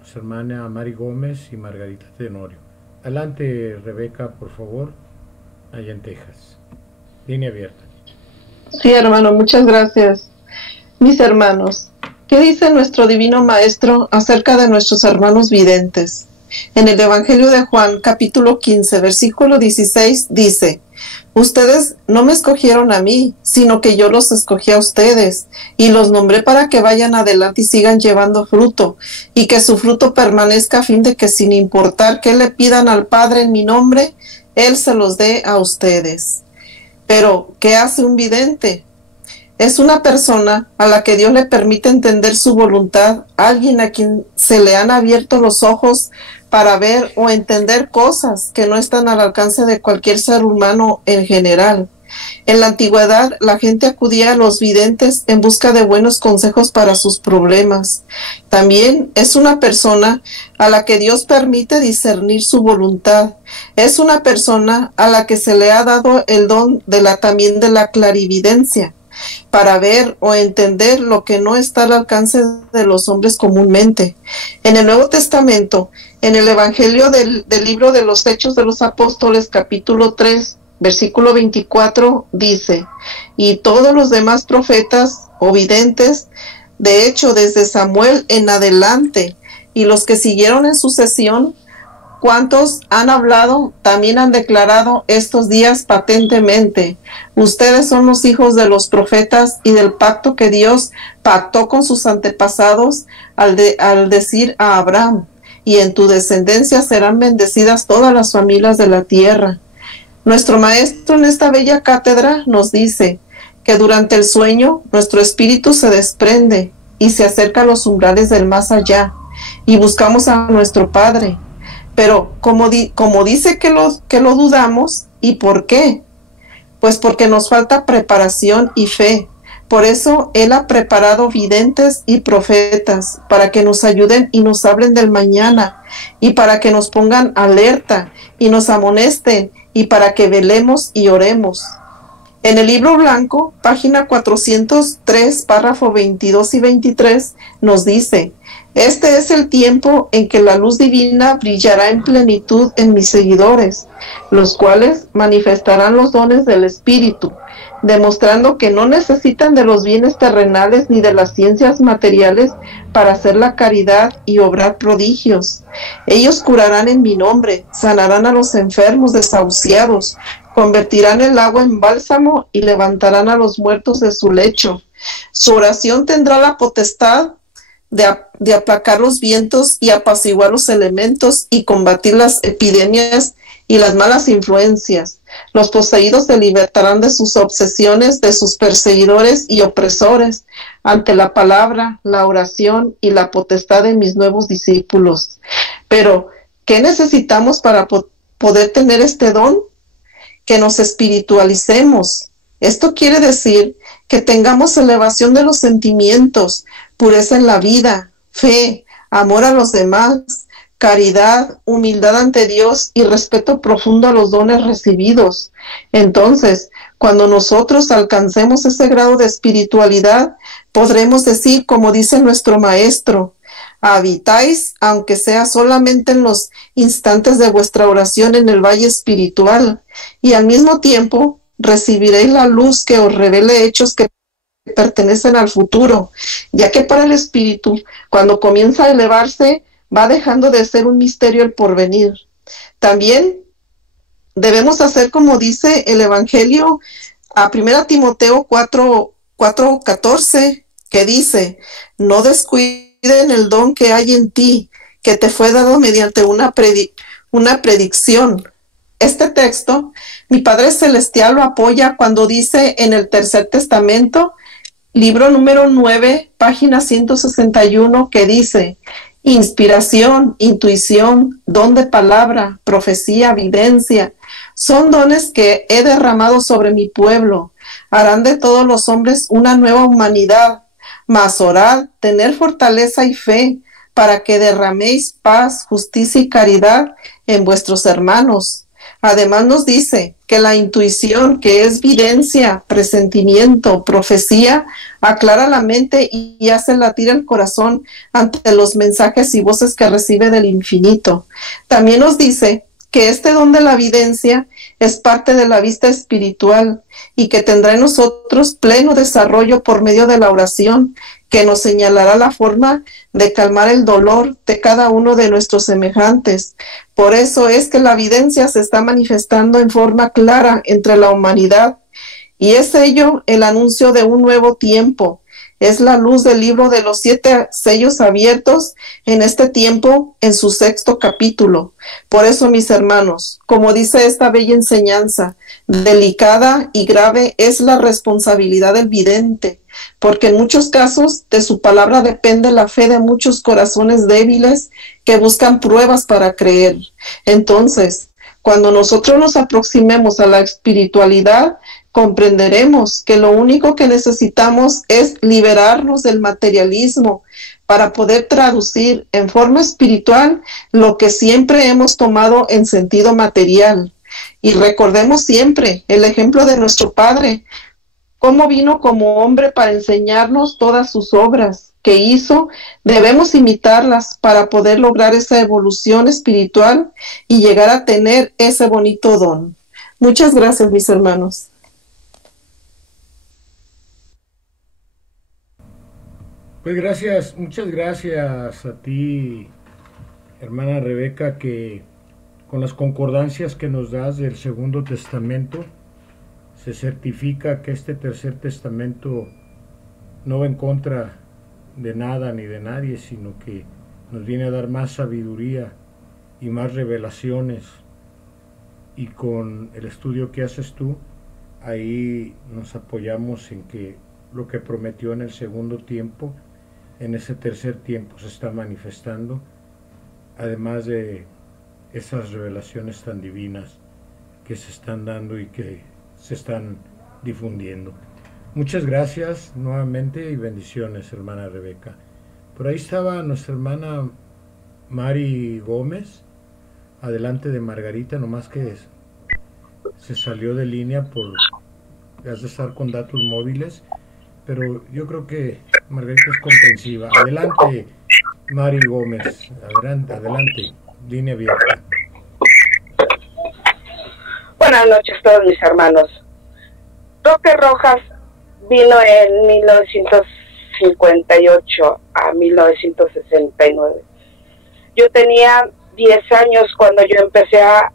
nuestra hermana Mari Gómez y Margarita Tenorio. Adelante, Rebeca, por favor, allá en Texas. Línea abierta. Sí, hermano, muchas gracias. Mis hermanos, ¿qué dice nuestro Divino Maestro acerca de nuestros hermanos videntes? En el Evangelio de Juan, capítulo 15, versículo 16, dice: ustedes no me escogieron a mí, sino que yo los escogí a ustedes, y los nombré para que vayan adelante y sigan llevando fruto, y que su fruto permanezca a fin de que sin importar qué le pidan al Padre en mi nombre, Él se los dé a ustedes. Pero, ¿qué hace un vidente? Es una persona a la que Dios le permite entender su voluntad, alguien a quien se le han abierto los ojos para ver o entender cosas que no están al alcance de cualquier ser humano en general. En la antigüedad, la gente acudía a los videntes en busca de buenos consejos para sus problemas. También es una persona a la que Dios permite discernir su voluntad. Es una persona a la que se le ha dado el don también de la clarividencia, para ver o entender lo que no está al alcance de los hombres comúnmente. En el Nuevo Testamento, en el Evangelio del libro de los Hechos de los Apóstoles, capítulo 3, versículo 24, dice: y todos los demás profetas o videntes, de hecho desde Samuel en adelante, y los que siguieron en sucesión, cuantos han hablado, también han declarado estos días patentemente: ustedes son los hijos de los profetas y del pacto que Dios pactó con sus antepasados al decir a Abraham: y en tu descendencia serán bendecidas todas las familias de la tierra. Nuestro maestro en esta bella cátedra nos dice que durante el sueño nuestro espíritu se desprende y se acerca a los umbrales del más allá y buscamos a nuestro Padre. Pero como dice que lo dudamos, ¿y por qué? Pues porque nos falta preparación y fe. Por eso Él ha preparado videntes y profetas para que nos ayuden y nos hablen del mañana, y para que nos pongan alerta y nos amonesten, y para que velemos y oremos. En el libro blanco, página 403, párrafo 22 y 23, nos dice: este es el tiempo en que la luz divina brillará en plenitud en mis seguidores, los cuales manifestarán los dones del Espíritu, demostrando que no necesitan de los bienes terrenales ni de las ciencias materiales para hacer la caridad y obrar prodigios. Ellos curarán en mi nombre, sanarán a los enfermos desahuciados, convertirán el agua en bálsamo y levantarán a los muertos de su lecho. Su oración tendrá la potestad de aplacar los vientos y apaciguar los elementos y combatir las epidemias y las malas influencias. Los poseídos se libertarán de sus obsesiones, de sus perseguidores y opresores, ante la palabra, la oración y la potestad de mis nuevos discípulos. Pero, ¿qué necesitamos para poder tener este don? Que nos espiritualicemos. Esto quiere decir que tengamos elevación de los sentimientos, pureza en la vida, fe, amor a los demás, caridad, humildad ante Dios y respeto profundo a los dones recibidos. Entonces, cuando nosotros alcancemos ese grado de espiritualidad, podremos decir, como dice nuestro maestro: habitáis, aunque sea solamente en los instantes de vuestra oración, en el valle espiritual, y al mismo tiempo recibiréis la luz que os revele hechos que pertenecen al futuro, ya que para el espíritu, cuando comienza a elevarse, va dejando de ser un misterio el porvenir. También debemos hacer como dice el Evangelio a 1 Timoteo 4:14, que dice: no descuiden el don que hay en ti, que te fue dado mediante una predicción. Este texto, mi Padre Celestial lo apoya cuando dice en el Tercer Testamento, libro número 9, página 161, que dice: inspiración, intuición, don de palabra, profecía, videncia, son dones que he derramado sobre mi pueblo. Harán de todos los hombres una nueva humanidad. Mas orad, tener fortaleza y fe, para que derraméis paz, justicia y caridad en vuestros hermanos. Además nos dice que la intuición, que es videncia, presentimiento, profecía, aclara la mente y hace latir el corazón ante los mensajes y voces que recibe del infinito. También nos dice que este don de la videncia es parte de la vista espiritual y que tendrá en nosotros pleno desarrollo por medio de la oración, que nos señalará la forma de calmar el dolor de cada uno de nuestros semejantes. Por eso es que la videncia se está manifestando en forma clara entre la humanidad, y es ello el anuncio de un nuevo tiempo. Es la luz del libro de los 7 sellos abiertos en este tiempo en su 6º capítulo. Por eso, mis hermanos, como dice esta bella enseñanza, delicada y grave es la responsabilidad del vidente, porque en muchos casos de su palabra depende la fe de muchos corazones débiles que buscan pruebas para creer. Entonces, cuando nosotros nos aproximemos a la espiritualidad, comprenderemos que lo único que necesitamos es liberarnos del materialismo para poder traducir en forma espiritual lo que siempre hemos tomado en sentido material. Y recordemos siempre el ejemplo de nuestro Padre, cómo vino como hombre para enseñarnos todas sus obras que hizo. Debemos imitarlas para poder lograr esa evolución espiritual y llegar a tener ese bonito don. Muchas gracias, mis hermanos. Pues gracias, muchas gracias a ti, hermana Rebeca, que con las concordancias que nos das del Segundo Testamento, se certifica que este Tercer Testamento no va en contra de nada ni de nadie, sino que nos viene a dar más sabiduría y más revelaciones. Y con el estudio que haces tú, ahí nos apoyamos en que lo que prometió en el segundo tiempo, en ese tercer tiempo se está manifestando, además de esas revelaciones tan divinas que se están dando y que se están difundiendo. Muchas gracias nuevamente y bendiciones, hermana Rebeca. Por ahí estaba nuestra hermana Mari Gómez, adelante de Margarita, nomás que se salió de línea por has de estar con datos móviles, pero yo creo que Margarita es comprensiva. Adelante, Mari Gómez, adelante, línea abierta. Buenas noches a todos mis hermanos. Roque Rojas vino en 1958 a 1969. Yo tenía 10 años cuando yo empecé a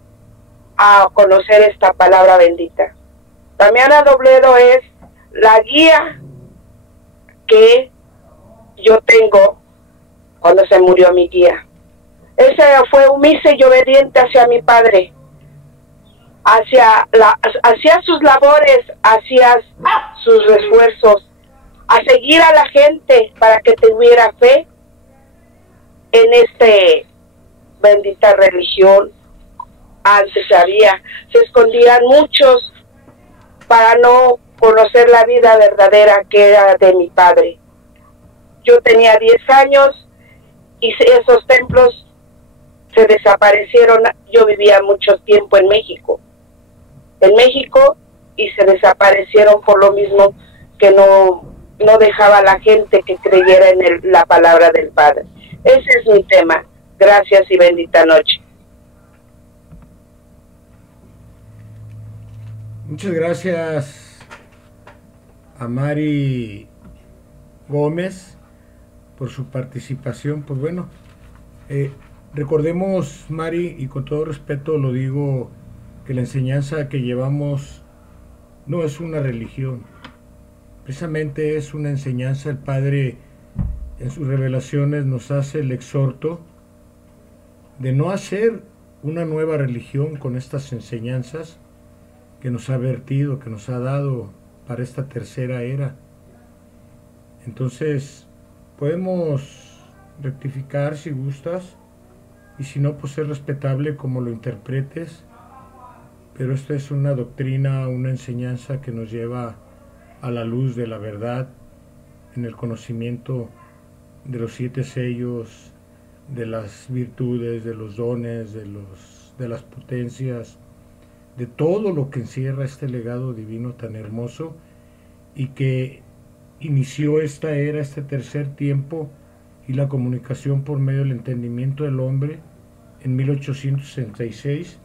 conocer esta palabra bendita. Damiana Dobledo es la guía que yo tengo cuando se murió mi guía. Ese fue humilde y obediente hacia mi padre, hacia sus labores, hacia sus esfuerzos, a seguir a la gente para que tuviera fe en esta bendita religión. Antes se escondían muchos para no conocer la vida verdadera que era de mi padre. Yo tenía 10 años y esos templos se desaparecieron. Yo vivía mucho tiempo en México, y se desaparecieron por lo mismo que no dejaba a la gente que creyera en la palabra del Padre. Ese es mi tema. Gracias y bendita noche. Muchas gracias a Mari Gómez por su participación. Pues bueno, recordemos, Mari, y con todo respeto lo digo, que la enseñanza que llevamos no es una religión, precisamente es una enseñanza. El Padre en sus revelaciones nos hace el exhorto de no hacer una nueva religión con estas enseñanzas que nos ha vertido, que nos ha dado para esta tercera era. Entonces podemos rectificar si gustas, y si no, pues es respetable como lo interpretes, pero esta es una doctrina, una enseñanza que nos lleva a la luz de la verdad, en el conocimiento de los 7 sellos, de las virtudes, de los dones, de las potencias, de todo lo que encierra este legado divino tan hermoso, y que inició esta era, este tercer tiempo, y la comunicación por medio del entendimiento del hombre en 1866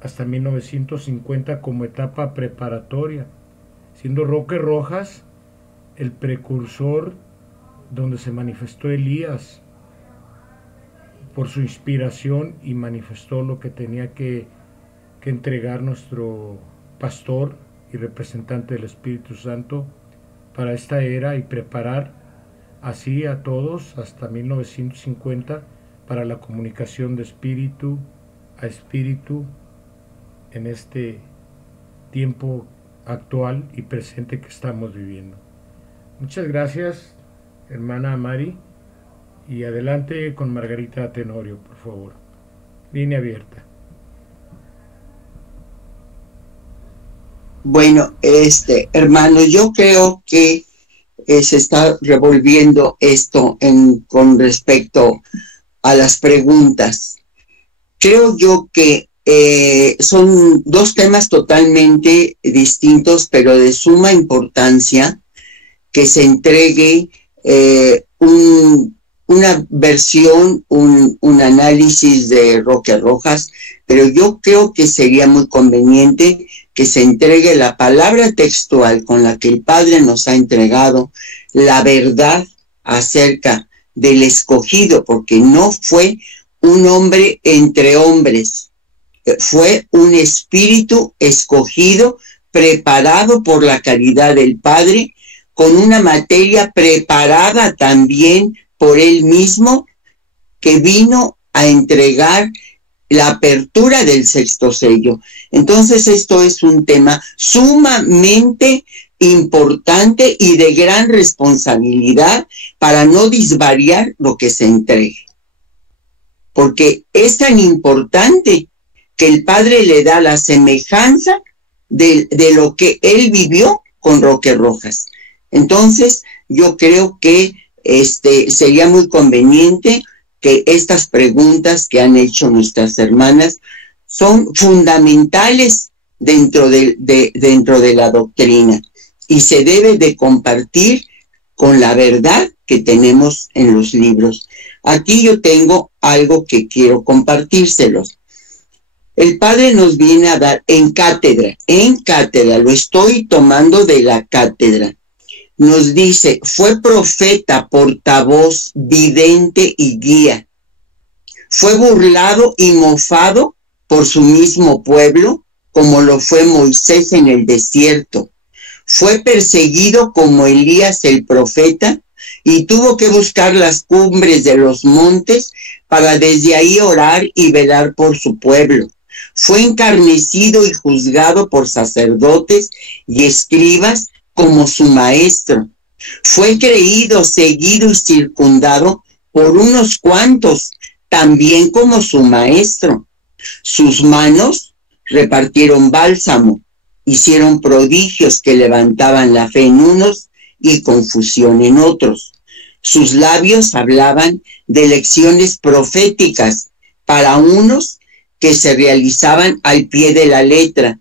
hasta 1950 como etapa preparatoria, siendo Roque Rojas el precursor donde se manifestó Elías por su inspiración y manifestó lo que tenía que entregar nuestro pastor y representante del Espíritu Santo para esta era, y preparar así a todos hasta 1950 para la comunicación de espíritu a espíritu en este tiempo actual y presente que estamos viviendo. Muchas gracias, hermana Mari, y adelante con Margarita Tenorio, por favor. Línea abierta. Bueno, hermano, yo creo que se está revolviendo esto con respecto a las preguntas. Creo yo que son dos temas totalmente distintos, pero de suma importancia, que se entregue una versión, un análisis de Roque Rojas, pero yo creo que sería muy conveniente que se entregue la palabra textual con la que el Padre nos ha entregado la verdad acerca del escogido, porque no fue un hombre entre hombres, fue un espíritu escogido, preparado por la caridad del Padre, con una materia preparada también por él mismo, que vino a entregar la apertura del sexto sello. Entonces esto es un tema sumamente importante y de gran responsabilidad para no disvariar lo que se entregue, porque es tan importante que el Padre le da la semejanza de lo que él vivió con Roque Rojas. Entonces yo creo que sería muy conveniente que estas preguntas que han hecho nuestras hermanas son fundamentales dentro de la doctrina, y se debe de compartir con la verdad que tenemos en los libros. Aquí yo tengo algo que quiero compartírselos. El Padre nos viene a dar en cátedra, lo estoy tomando de la cátedra. Nos dice, fue profeta, portavoz, vidente y guía. Fue burlado y mofado por su mismo pueblo, como lo fue Moisés en el desierto. Fue perseguido como Elías el profeta y tuvo que buscar las cumbres de los montes para desde ahí orar y velar por su pueblo. Fue encarnecido y juzgado por sacerdotes y escribas como su maestro. Fue creído, seguido y circundado por unos cuantos, también como su maestro. Sus manos repartieron bálsamo, hicieron prodigios que levantaban la fe en unos y confusión en otros. Sus labios hablaban de lecciones proféticas para unos que se realizaban al pie de la letra.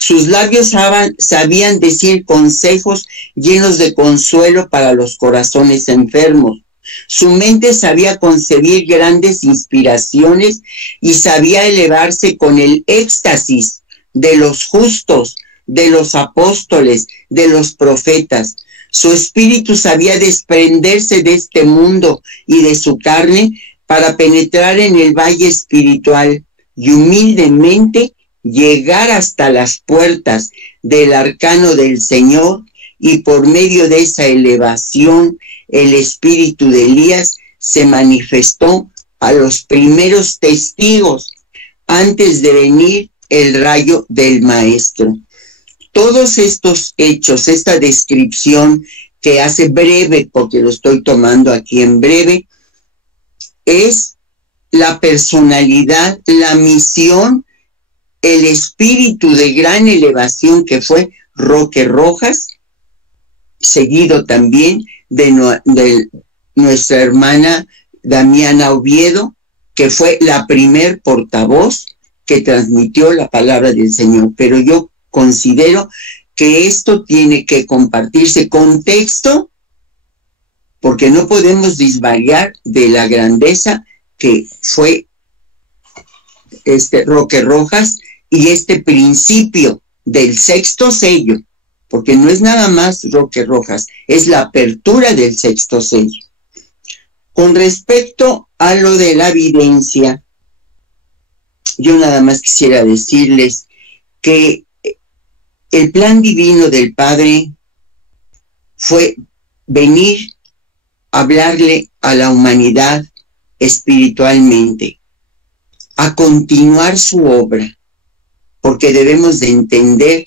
Sus labios sabían decir consejos llenos de consuelo para los corazones enfermos. Su mente sabía concebir grandes inspiraciones y sabía elevarse con el éxtasis de los justos, de los apóstoles, de los profetas. Su espíritu sabía desprenderse de este mundo y de su carne para penetrar en el valle espiritual y humildemente llegar hasta las puertas del arcano del Señor, y por medio de esa elevación el espíritu de Elías se manifestó a los primeros testigos antes de venir el rayo del Maestro. Todos estos hechos, esta descripción que hace breve, porque lo estoy tomando aquí en breve, es la personalidad, la misión, el espíritu de gran elevación que fue Roque Rojas, seguido también de nuestra hermana Damiana Oviedo, que fue la primer portavoz que transmitió la palabra del Señor. Pero yo considero que esto tiene que compartirse con texto, porque no podemos disvariar de la grandeza que fue Roque Rojas y este principio del sexto sello, porque no es nada más Roque Rojas, es la apertura del sexto sello. Con respecto a lo de la evidencia, yo nada más quisiera decirles que el plan divino del Padre fue venir a hablarle a la humanidad espiritualmente, a continuar su obra, porque debemos de entender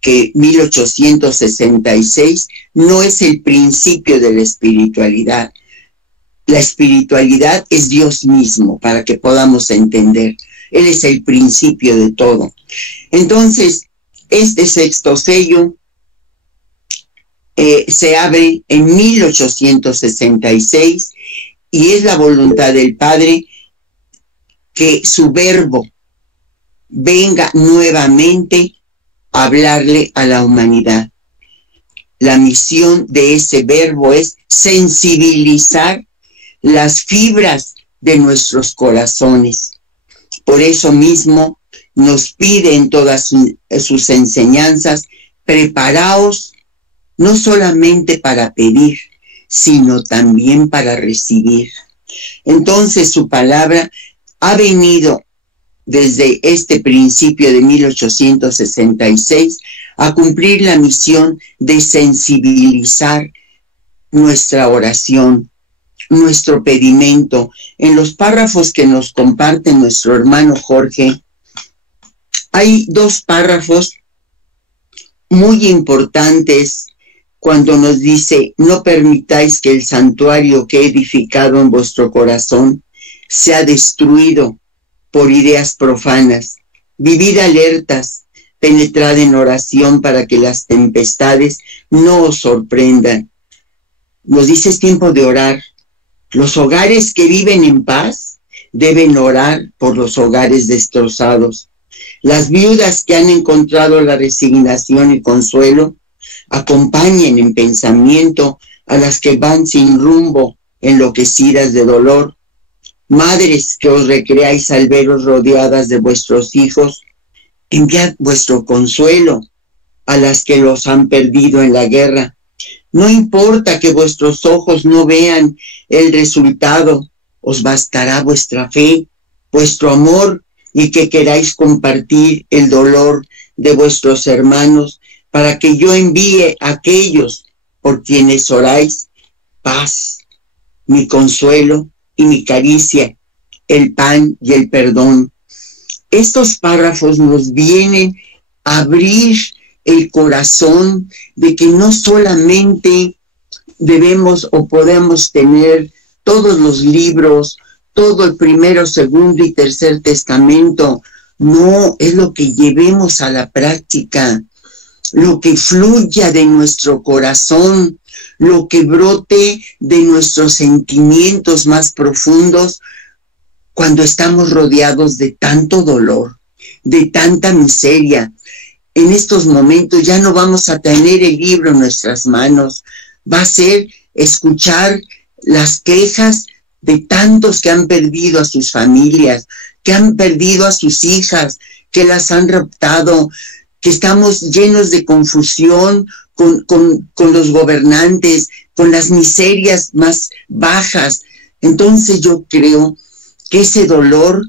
que 1866 no es el principio de la espiritualidad. La espiritualidad es Dios mismo, para que podamos entender. Él es el principio de todo. Entonces, Este sexto sello se abre en 1866 y es la voluntad del Padre que su verbo venga nuevamente a hablarle a la humanidad. La misión de ese verbo es sensibilizar las fibras de nuestros corazones. Por eso mismo nos pide en todas sus enseñanzas, preparaos no solamente para pedir, sino también para recibir. Entonces su palabra ha venido desde este principio de 1866 a cumplir la misión de sensibilizar nuestra oración, nuestro pedimento. En los párrafos que nos comparte nuestro hermano Jorge, hay dos párrafos muy importantes cuando nos dice: no permitáis que el santuario que he edificado en vuestro corazón sea destruido por ideas profanas. Vivid alertas, penetrad en oración para que las tempestades no os sorprendan. Nos dice: es tiempo de orar. Los hogares que viven en paz deben orar por los hogares destrozados. Las viudas que han encontrado la resignación y consuelo, acompañen en pensamiento a las que van sin rumbo, enloquecidas de dolor. Madres que os recreáis al veros rodeadas de vuestros hijos, enviad vuestro consuelo a las que los han perdido en la guerra. No importa que vuestros ojos no vean el resultado, os bastará vuestra fe, vuestro amor, y que queráis compartir el dolor de vuestros hermanos, para que yo envíe a aquellos por quienes oráis paz, mi consuelo y mi caricia, el pan y el perdón. Estos párrafos nos vienen a abrir el corazón de que no solamente debemos o podemos tener todos los libros, todo el primero, segundo y tercer testamento. No, es lo que llevemos a la práctica, lo que fluya de nuestro corazón, lo que brote de nuestros sentimientos más profundos cuando estamos rodeados de tanto dolor, de tanta miseria. En estos momentos ya no vamos a tener el libro en nuestras manos, va a ser escuchar las quejas de tantos que han perdido a sus familias, que han perdido a sus hijas, que las han raptado, que estamos llenos de confusión con los gobernantes, con las miserias más bajas. Entonces yo creo que ese dolor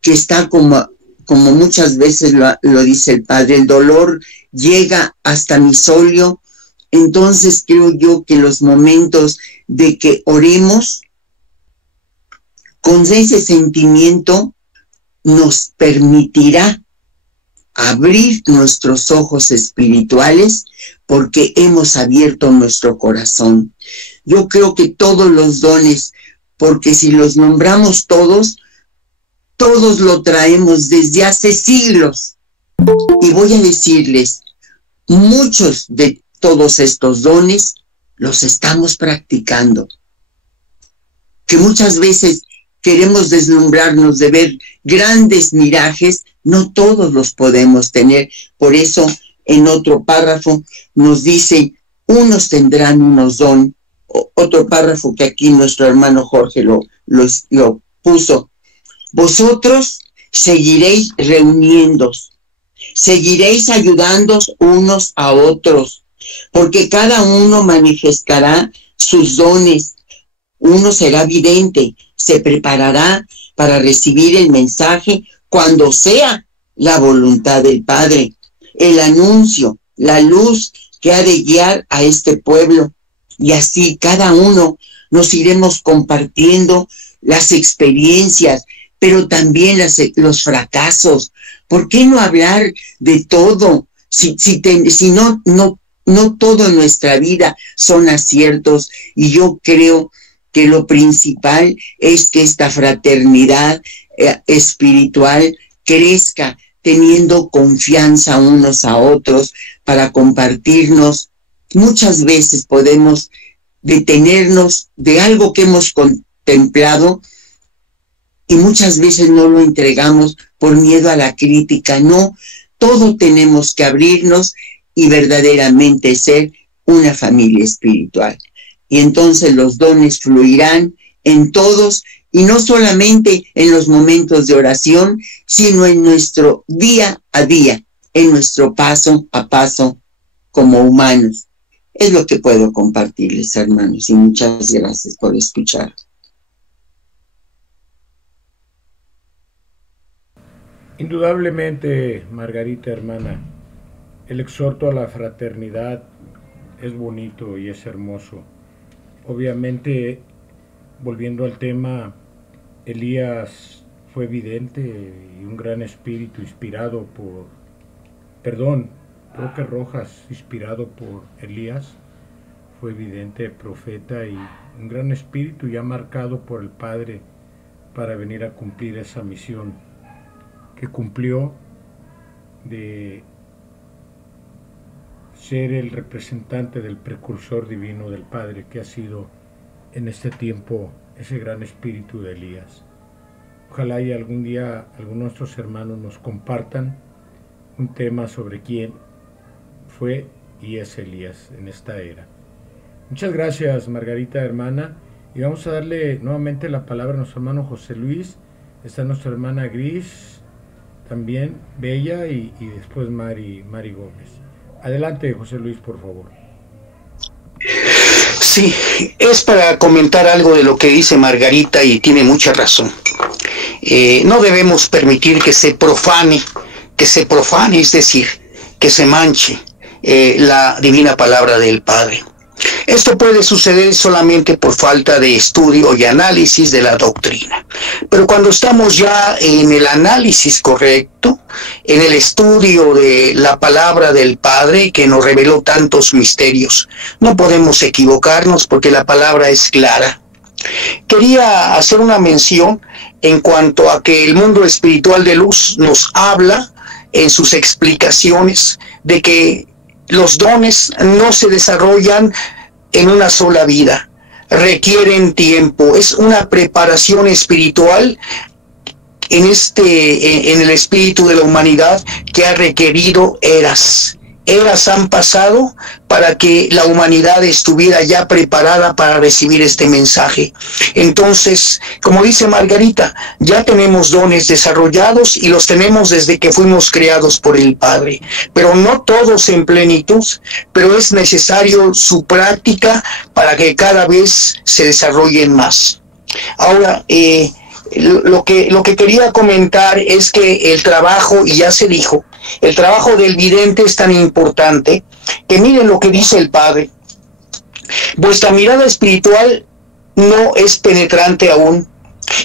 que está como muchas veces lo dice el Padre, el dolor llega hasta mi solio. Entonces creo yo que los momentos de que oremos con ese sentimiento nos permitirá abrir nuestros ojos espirituales, porque hemos abierto nuestro corazón. Yo creo que todos los dones, porque si los nombramos todos lo traemos desde hace siglos. Y voy a decirles, muchos de todos estos dones los estamos practicando. Que muchas veces queremos deslumbrarnos de ver grandes mirajes, no todos los podemos tener. Por eso, en otro párrafo nos dice: unos tendrán unos don. Otro párrafo que aquí nuestro hermano Jorge lo puso: vosotros seguiréis reuniéndoos, seguiréis ayudándoos unos a otros, porque cada uno manifestará sus dones. Uno será vidente, se preparará para recibir el mensaje cuando sea la voluntad del Padre, el anuncio, la luz que ha de guiar a este pueblo. Y así cada uno nos iremos compartiendo las experiencias, pero también los fracasos. ¿Por qué no hablar de todo? Si no todo en nuestra vida son aciertos. Y yo creo que lo principal es que esta fraternidad espiritual crezca, teniendo confianza unos a otros para compartirnos. Muchas veces podemos detenernos de algo que hemos contemplado y muchas veces no lo entregamos por miedo a la crítica. No, todo tenemos que abrirnos y verdaderamente ser una familia espiritual. Y entonces los dones fluirán en todos, y no solamente en los momentos de oración, sino en nuestro día a día, en nuestro paso a paso como humanos. Es lo que puedo compartirles, hermanos, y muchas gracias por escuchar. Indudablemente, Margarita, hermana, el exhorto a la fraternidad es bonito y es hermoso. Obviamente, volviendo al tema, Elías fue vidente y un gran espíritu inspirado por, Roque Rojas, inspirado por Elías, fue vidente, profeta y un gran espíritu ya marcado por el Padre para venir a cumplir esa misión que cumplió de ser el representante del precursor divino del Padre, que ha sido en este tiempo ese gran espíritu de Elías. Ojalá y algún día algunos de nuestros hermanos nos compartan un tema sobre quién fue y es Elías en esta era. Muchas gracias, Margarita, hermana, y vamos a darle nuevamente la palabra a nuestro hermano José Luis. Está nuestra hermana Gris, también Bella, y después Mari Gómez. Adelante, José Luis, por favor. Sí, es para comentar algo de lo que dice Margarita y tiene mucha razón. No debemos permitir que se profane, es decir, que se manche la divina palabra del Padre. Esto puede suceder solamente por falta de estudio y análisis de la doctrina. Pero cuando estamos ya en el análisis correcto, en el estudio de la palabra del Padre que nos reveló tantos misterios, no podemos equivocarnos porque la palabra es clara. Quería hacer una mención en cuanto a que el mundo espiritual de luz nos habla en sus explicaciones de que los dones no se desarrollan en una sola vida, requieren tiempo, es una preparación espiritual en el espíritu de la humanidad que ha requerido eras. Eras han pasado para que la humanidad estuviera ya preparada para recibir este mensaje. Entonces, como dice Margarita, ya tenemos dones desarrollados y los tenemos desde que fuimos creados por el Padre, pero no todos en plenitud, pero es necesario su práctica para que cada vez se desarrollen más. Ahora, lo que quería comentar es que el trabajo, y ya se dijo, el trabajo del vidente es tan importante que miren lo que dice el Padre. Vuestra mirada espiritual no es penetrante aún,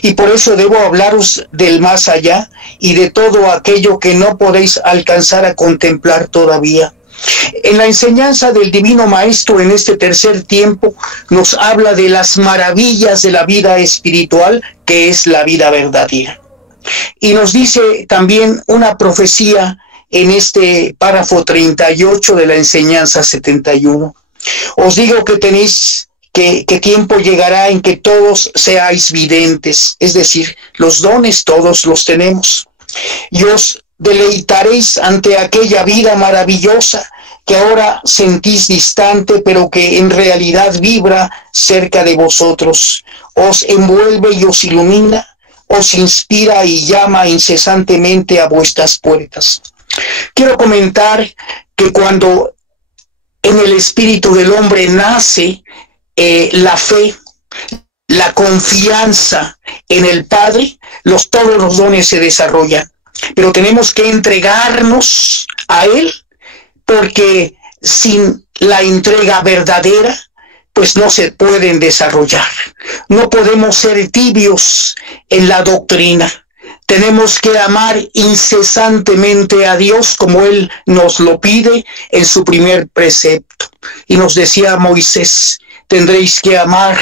y por eso debo hablaros del más allá y de todo aquello que no podéis alcanzar a contemplar todavía. En la enseñanza del Divino Maestro en este tercer tiempo nos habla de las maravillas de la vida espiritual, que es la vida verdadera. Y nos dice también una profecía en este párrafo 38 de la enseñanza 71. Os digo que tenéis que tiempo llegará en que todos seáis videntes, es decir, los dones todos los tenemos. Y os deleitaréis ante aquella vida maravillosa que ahora sentís distante, pero que en realidad vibra cerca de vosotros. Os envuelve y os ilumina, os inspira y llama incesantemente a vuestras puertas. Quiero comentar que cuando en el espíritu del hombre nace la fe, la confianza en el Padre, todos los dones se desarrollan. Pero tenemos que entregarnos a Él, porque sin la entrega verdadera, pues no se pueden desarrollar. No podemos ser tibios en la doctrina. Tenemos que amar incesantemente a Dios como Él nos lo pide en su primer precepto. Y nos decía Moisés, tendréis que amar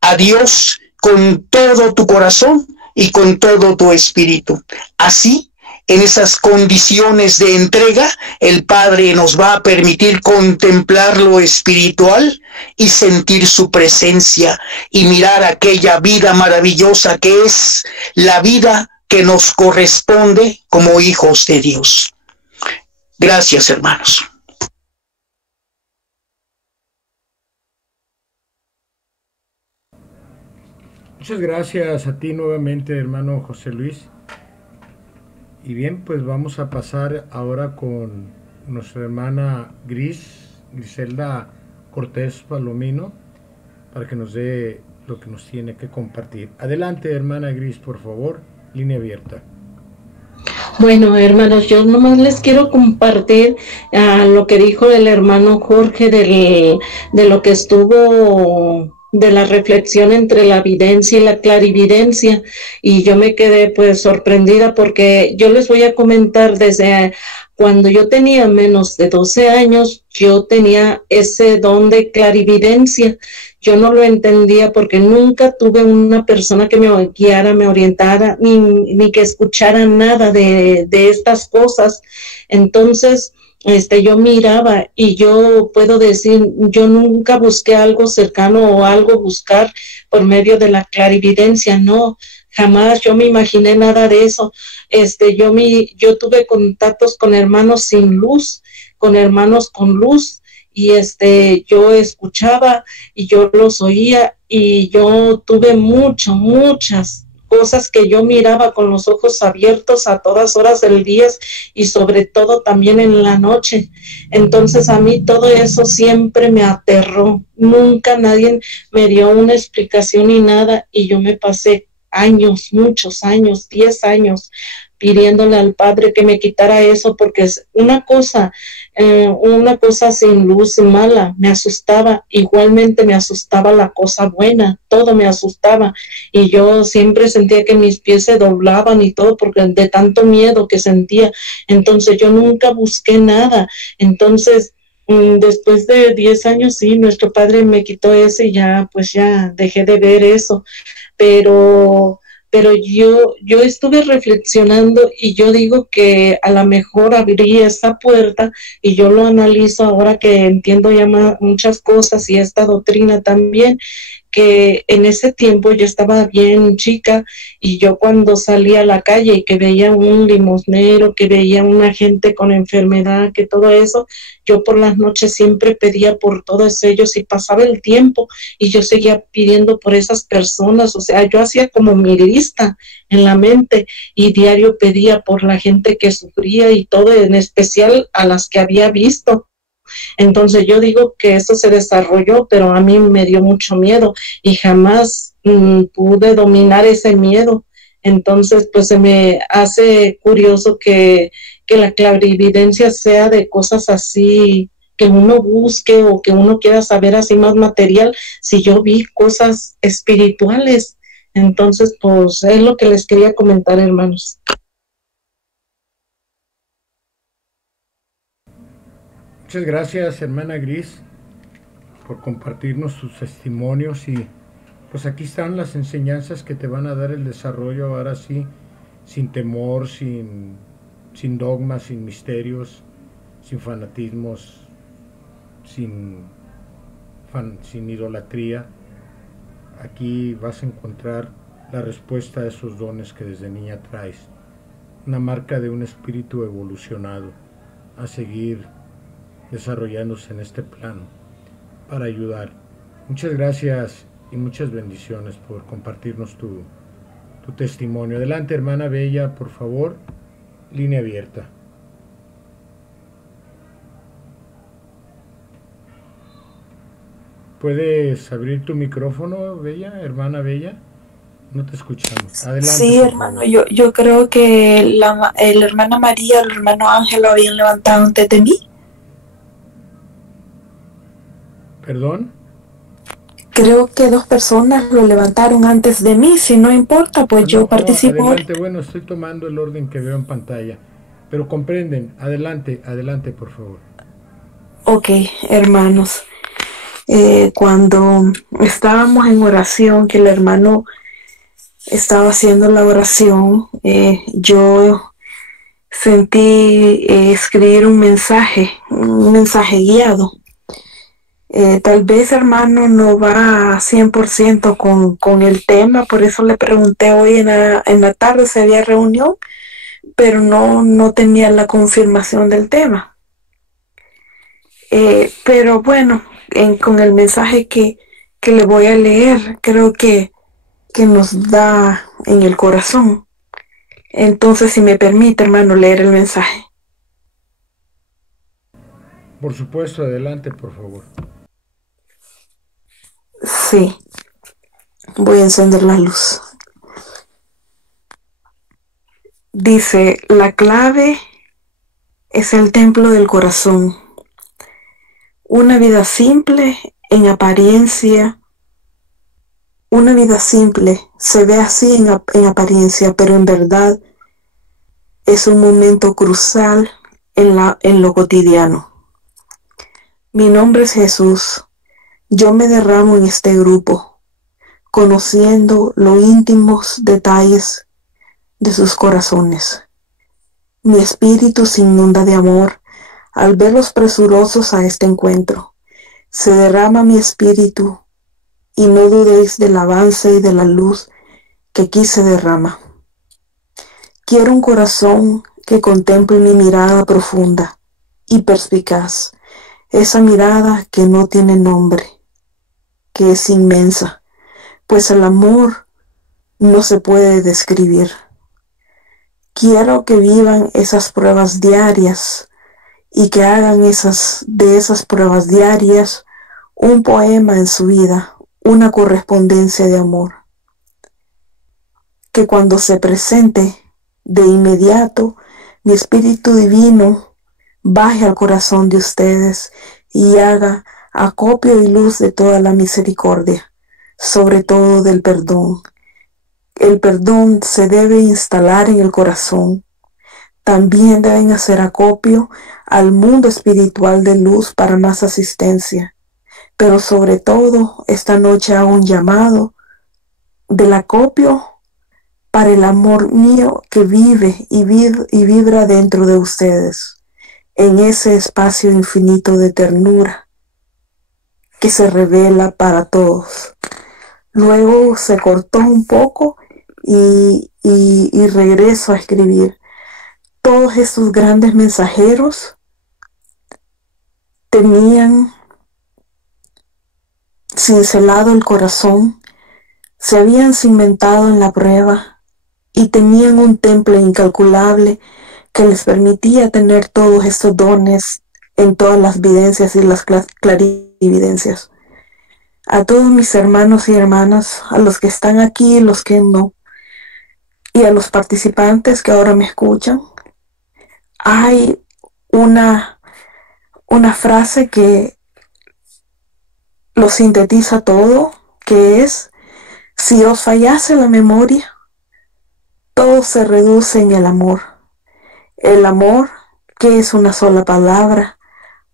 a Dios con todo tu corazón y con todo tu espíritu. Así en esas condiciones de entrega, el Padre nos va a permitir contemplar lo espiritual y sentir su presencia y mirar aquella vida maravillosa que es la vida que nos corresponde como hijos de Dios. Gracias, hermanos. Muchas gracias a ti nuevamente, hermano José Luis. Y bien, pues vamos a pasar ahora con nuestra hermana Griselda Cortés Palomino, para que nos dé lo que nos tiene que compartir. Adelante, hermana Gris, por favor, línea abierta. Bueno, hermanos, yo nomás les quiero compartir lo que dijo el hermano Jorge de lo que estuvo de la reflexión entre la videncia y la clarividencia, y yo me quedé pues sorprendida porque yo les voy a comentar desde cuando yo tenía menos de 12 años, yo tenía ese don de clarividencia. Yo no lo entendía porque nunca tuve una persona que me guiara, me orientara, ni que escuchara nada de estas cosas. Entonces, yo miraba y yo puedo decir, yo nunca busqué algo cercano o algo buscar por medio de la clarividencia, no, jamás yo me imaginé nada de eso. Yo tuve contactos con hermanos sin luz, con hermanos con luz, y yo escuchaba y yo los oía, y yo tuve muchas cosas que yo miraba con los ojos abiertos a todas horas del día y sobre todo también en la noche. Entonces a mí todo eso siempre me aterró. Nunca nadie me dio una explicación ni nada, y yo me pasé años, muchos años, 10 años pidiéndole al Padre que me quitara eso, porque es una cosa sin luz y mala, me asustaba. Igualmente me asustaba la cosa buena, todo me asustaba, y yo siempre sentía que mis pies se doblaban y todo, porque de tanto miedo que sentía. Entonces yo nunca busqué nada. Entonces después de 10 años, sí, nuestro Padre me quitó eso, y ya dejé de ver eso, pero yo estuve reflexionando, y yo digo que a lo mejor abrí esa puerta, y yo lo analizo ahora que entiendo ya muchas cosas y esta doctrina también, que en ese tiempo yo estaba bien chica, y yo cuando salía a la calle y que veía un limosnero, que veía una gente con enfermedad, que todo eso, yo por las noches siempre pedía por todos ellos, y pasaba el tiempo y yo seguía pidiendo por esas personas. O sea, yo hacía como mi lista en la mente, y diario pedía por la gente que sufría y todo, en especial a las que había visto. Entonces yo digo que eso se desarrolló, pero a mí me dio mucho miedo y jamás pude dominar ese miedo. Entonces pues se me hace curioso que la clarividencia sea de cosas así, que uno busque o que uno quiera saber así más material, si yo vi cosas espirituales. Entonces pues es lo que les quería comentar, hermanos. Muchas gracias, hermana Gris, por compartirnos sus testimonios, y pues aquí están las enseñanzas que te van a dar el desarrollo ahora sí, sin temor, sin dogmas, sin misterios, sin fanatismos, sin idolatría. Aquí vas a encontrar la respuesta a esos dones que desde niña traes, una marca de un espíritu evolucionado a seguir desarrollándose en este plano para ayudar. Muchas gracias y muchas bendiciones por compartirnos tu testimonio. Adelante, hermana Bella, por favor, línea abierta. ¿Puedes abrir tu micrófono, Bella, hermana Bella? No te escuchamos. Adelante. Sí, hermano, yo creo que la hermana María, el hermano Ángel lo habían levantado antes de mí. ¿Perdón? Creo que 2 personas lo levantaron antes de mí. Si no importa, pues yo participo. Adelante, bueno, estoy tomando el orden que veo en pantalla, pero comprenden. Adelante, por favor. Ok, hermanos. Cuando estábamos en oración, que el hermano estaba haciendo la oración, yo sentí escribir un mensaje guiado. Tal vez, hermano, no va a 100% con el tema, por eso le pregunté hoy en la tarde si había reunión, pero no tenía la confirmación del tema. Pero bueno, con el mensaje que le voy a leer, creo que nos da en el corazón. Entonces, si me permite, hermano, leer el mensaje. Por supuesto, adelante, por favor. Sí, voy a encender la luz. Dice, la clave es el templo del corazón. Una vida simple en apariencia, una vida simple se ve así en apariencia, pero en verdad es un momento crucial en lo cotidiano. Mi nombre es Jesús. Yo me derramo en este grupo, conociendo los íntimos detalles de sus corazones. Mi espíritu se inunda de amor al verlos presurosos a este encuentro. Se derrama mi espíritu y no dudéis del avance y de la luz que aquí se derrama. Quiero un corazón que contemple mi mirada profunda y perspicaz, esa mirada que no tiene nombre, que es inmensa, pues el amor no se puede describir. Quiero que vivan esas pruebas diarias y que hagan de esas pruebas diarias un poema en su vida, una correspondencia de amor. Que cuando se presente de inmediato mi espíritu divino baje al corazón de ustedes y haga acopio y luz de toda la misericordia, sobre todo del perdón. El perdón se debe instalar en el corazón. También deben hacer acopio al mundo espiritual de luz para más asistencia. Pero sobre todo, esta noche hago un llamado del acopio para el amor mío que vive y vibra dentro de ustedes, en ese espacio infinito de ternura que se revela para todos. Luego se cortó un poco y regreso a escribir. Todos estos grandes mensajeros tenían cincelado el corazón, se habían cimentado en la prueba y tenían un temple incalculable que les permitía tener todos estos dones en todas las videncias y las clarividencias. A todos mis hermanos y hermanas, a los que están aquí y los que no, y a los participantes que ahora me escuchan, hay una frase que lo sintetiza todo, que es: si os fallase la memoria, todo se reduce en el amor. El amor, que es una sola palabra,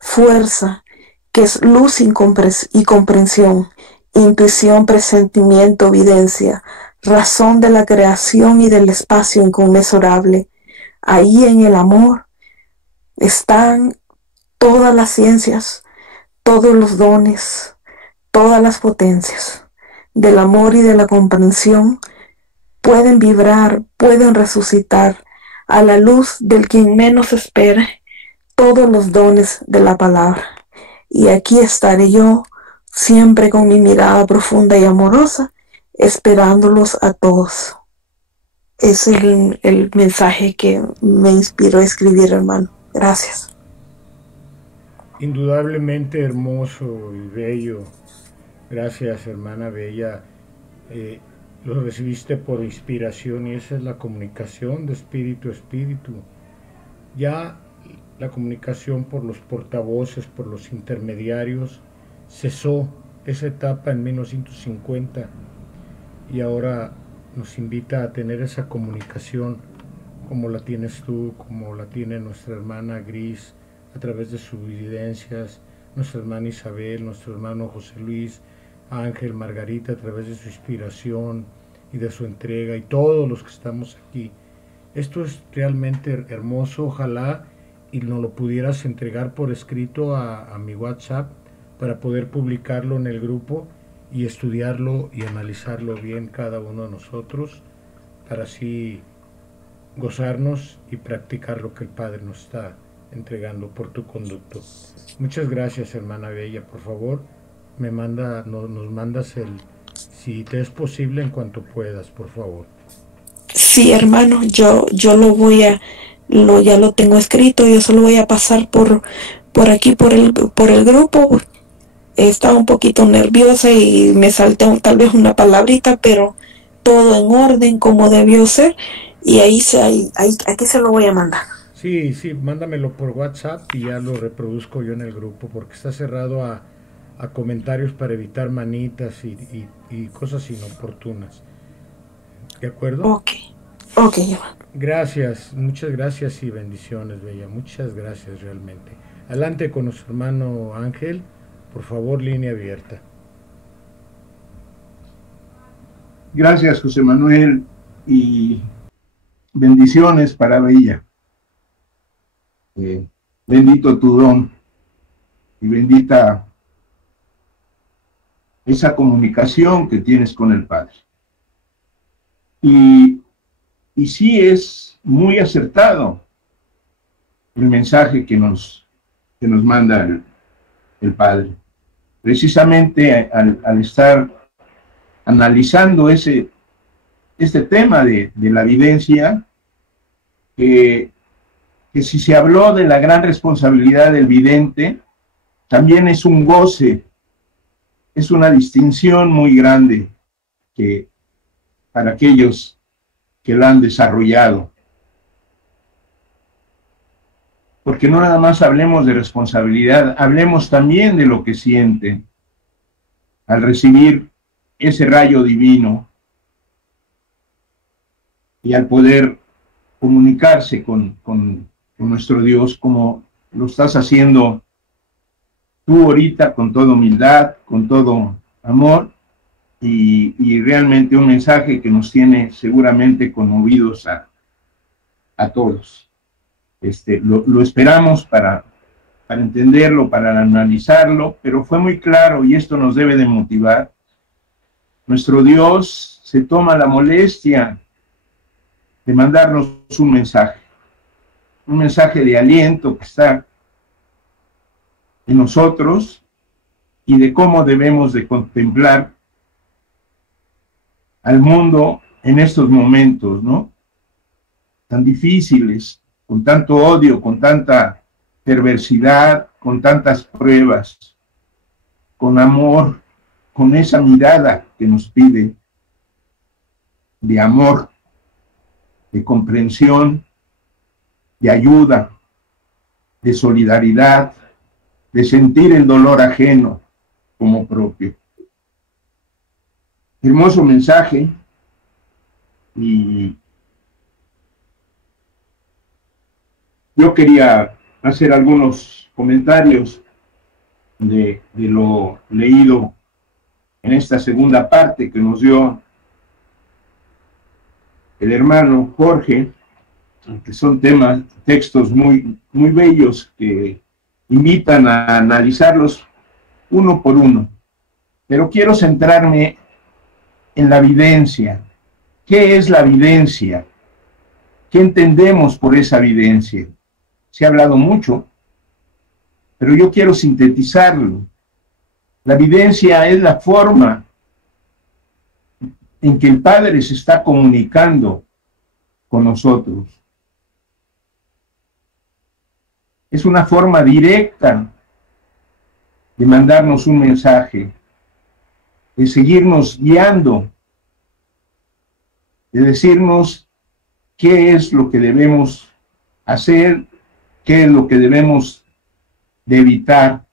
fuerza, que es luz y comprensión, intuición, presentimiento, evidencia, razón de la creación y del espacio inconmensurable. Ahí en el amor están todas las ciencias, todos los dones, todas las potencias del amor y de la comprensión. Pueden vibrar, pueden resucitar a la luz del quien menos espere todos los dones de la palabra. Y aquí estaré yo, siempre con mi mirada profunda y amorosa, esperándolos a todos. Ese es el mensaje que me inspiró a escribir, hermano. Gracias. Indudablemente hermoso y bello. Gracias, hermana Bella. Lo recibiste por inspiración y esa es la comunicación de espíritu a espíritu. Ya la comunicación por los portavoces, por los intermediarios, cesó esa etapa en 1950 y ahora nos invita a tener esa comunicación como la tienes tú, como la tiene nuestra hermana Gris a través de sus evidencias, nuestra hermana Isabel, nuestro hermano José Luis, Ángel, Margarita a través de su inspiración y de su entrega, y todos los que estamos aquí Esto es realmente hermoso, ojalá y nos lo pudieras entregar por escrito a mi WhatsApp para poder publicarlo en el grupo y estudiarlo y analizarlo bien cada uno de nosotros para así gozarnos y practicar lo que el Padre nos está entregando por tu conducto. Muchas gracias, hermana Bella. Por favor, nos mandas si te es posible, en cuanto puedas, por favor. Sí, hermano, yo lo voy a, ya lo tengo escrito, yo solo voy a pasar por aquí, por el grupo. Estaba un poquito nerviosa y me salté tal vez una palabrita, pero todo en orden como debió ser, y aquí se lo voy a mandar. Sí, mándamelo por WhatsApp y ya lo reproduzco yo en el grupo, porque está cerrado a comentarios para evitar manitas y cosas inoportunas. ¿De acuerdo? Ok, Iván. Gracias, muchas gracias y bendiciones, Bella. Muchas gracias realmente. Adelante con nuestro hermano Ángel. Por favor, línea abierta. Gracias, José Manuel, y bendiciones para Bella. Bendito tu don y bendita esa comunicación que tienes con el Padre. Y sí es muy acertado el mensaje que nos manda el Padre. Precisamente al estar analizando este tema de la videncia, que si se habló de la gran responsabilidad del vidente, también es un goce, es una distinción muy grande para aquellos que la han desarrollado. Porque no nada más hablemos de responsabilidad, hablemos también de lo que sienten al recibir ese rayo divino y al poder comunicarse con nuestro Dios, como lo estás haciendo tú ahorita, con toda humildad, con todo amor, y realmente un mensaje que nos tiene seguramente conmovidos a todos. Lo esperamos para entenderlo, para analizarlo, pero fue muy claro, y esto nos debe de motivar. Nuestro Dios se toma la molestia de mandarnos un mensaje de aliento que está en nosotros y de cómo debemos de contemplar al mundo en estos momentos, ¿no? Tan difíciles, con tanto odio, con tanta perversidad, con tantas pruebas, con amor, con esa mirada que nos pide de amor, de comprensión, de ayuda, de solidaridad, de sentir el dolor ajeno como propio. Hermoso mensaje, y yo quería hacer algunos comentarios de lo leído en esta segunda parte que nos dio el hermano Jorge, que son textos muy, muy bellos que invitan a analizarlos uno por uno. Pero quiero centrarme en la videncia. ¿Qué es la videncia? ¿Qué entendemos por esa videncia? Se ha hablado mucho, pero yo quiero sintetizarlo. La videncia es la forma en que el Padre se está comunicando con nosotros. Es una forma directa de mandarnos un mensaje, de seguirnos guiando, de decirnos qué es lo que debemos hacer, qué es lo que debemos de evitar,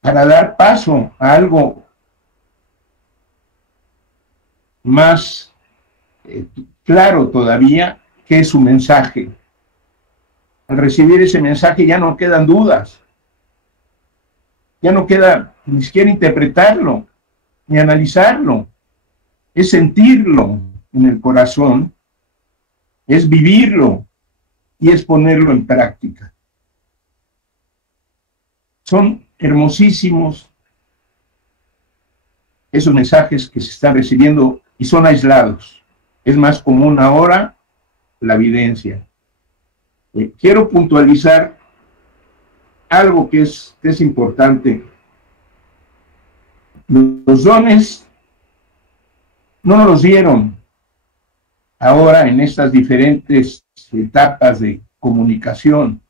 para dar paso a algo más claro todavía, que es su mensaje. Al recibir ese mensaje ya no quedan dudas, ya no queda ni siquiera interpretarlo, ni analizarlo, es sentirlo en el corazón es vivirlo y es ponerlo en práctica. Son hermosísimos esos mensajes que se están recibiendo y son aislados. Es más común ahora la evidencia. Quiero puntualizar algo que es importante. Los dones no nos los dieron ahora en estas diferentes etapas de comunicación.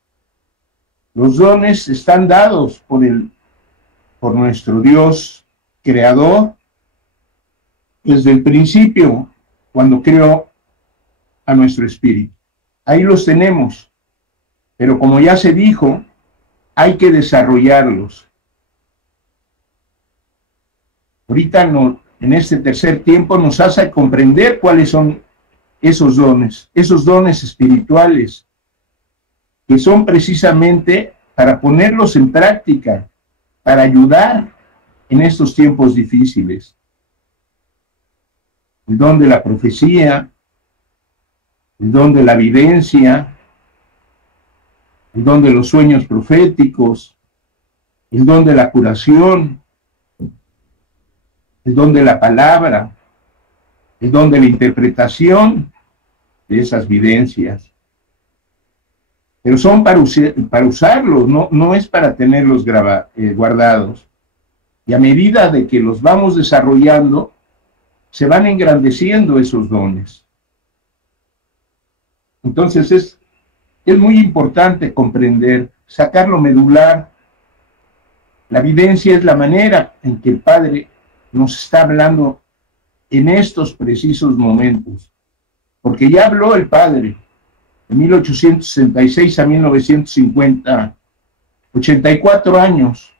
Los dones están dados por nuestro Dios creador desde el principio, cuando creó a nuestro espíritu. Ahí los tenemos, pero como ya se dijo, hay que desarrollarlos. Ahorita en este tercer tiempo nos hace comprender cuáles son esos dones espirituales, que son precisamente para ponerlos en práctica, para ayudar en estos tiempos difíciles. El don de la profecía, el don de la evidencia, el don de los sueños proféticos, el don de la curación, el don de la palabra, el don de la interpretación de esas evidencias. Pero son para usarlos, no es para tenerlos guardados. Y a medida de que los vamos desarrollando, se van engrandeciendo esos dones. Entonces es muy importante comprender, sacar lo medular. La evidencia es la manera en que el Padre nos está hablando en estos precisos momentos. Porque ya habló el Padre de 1866 a 1950, 84 años.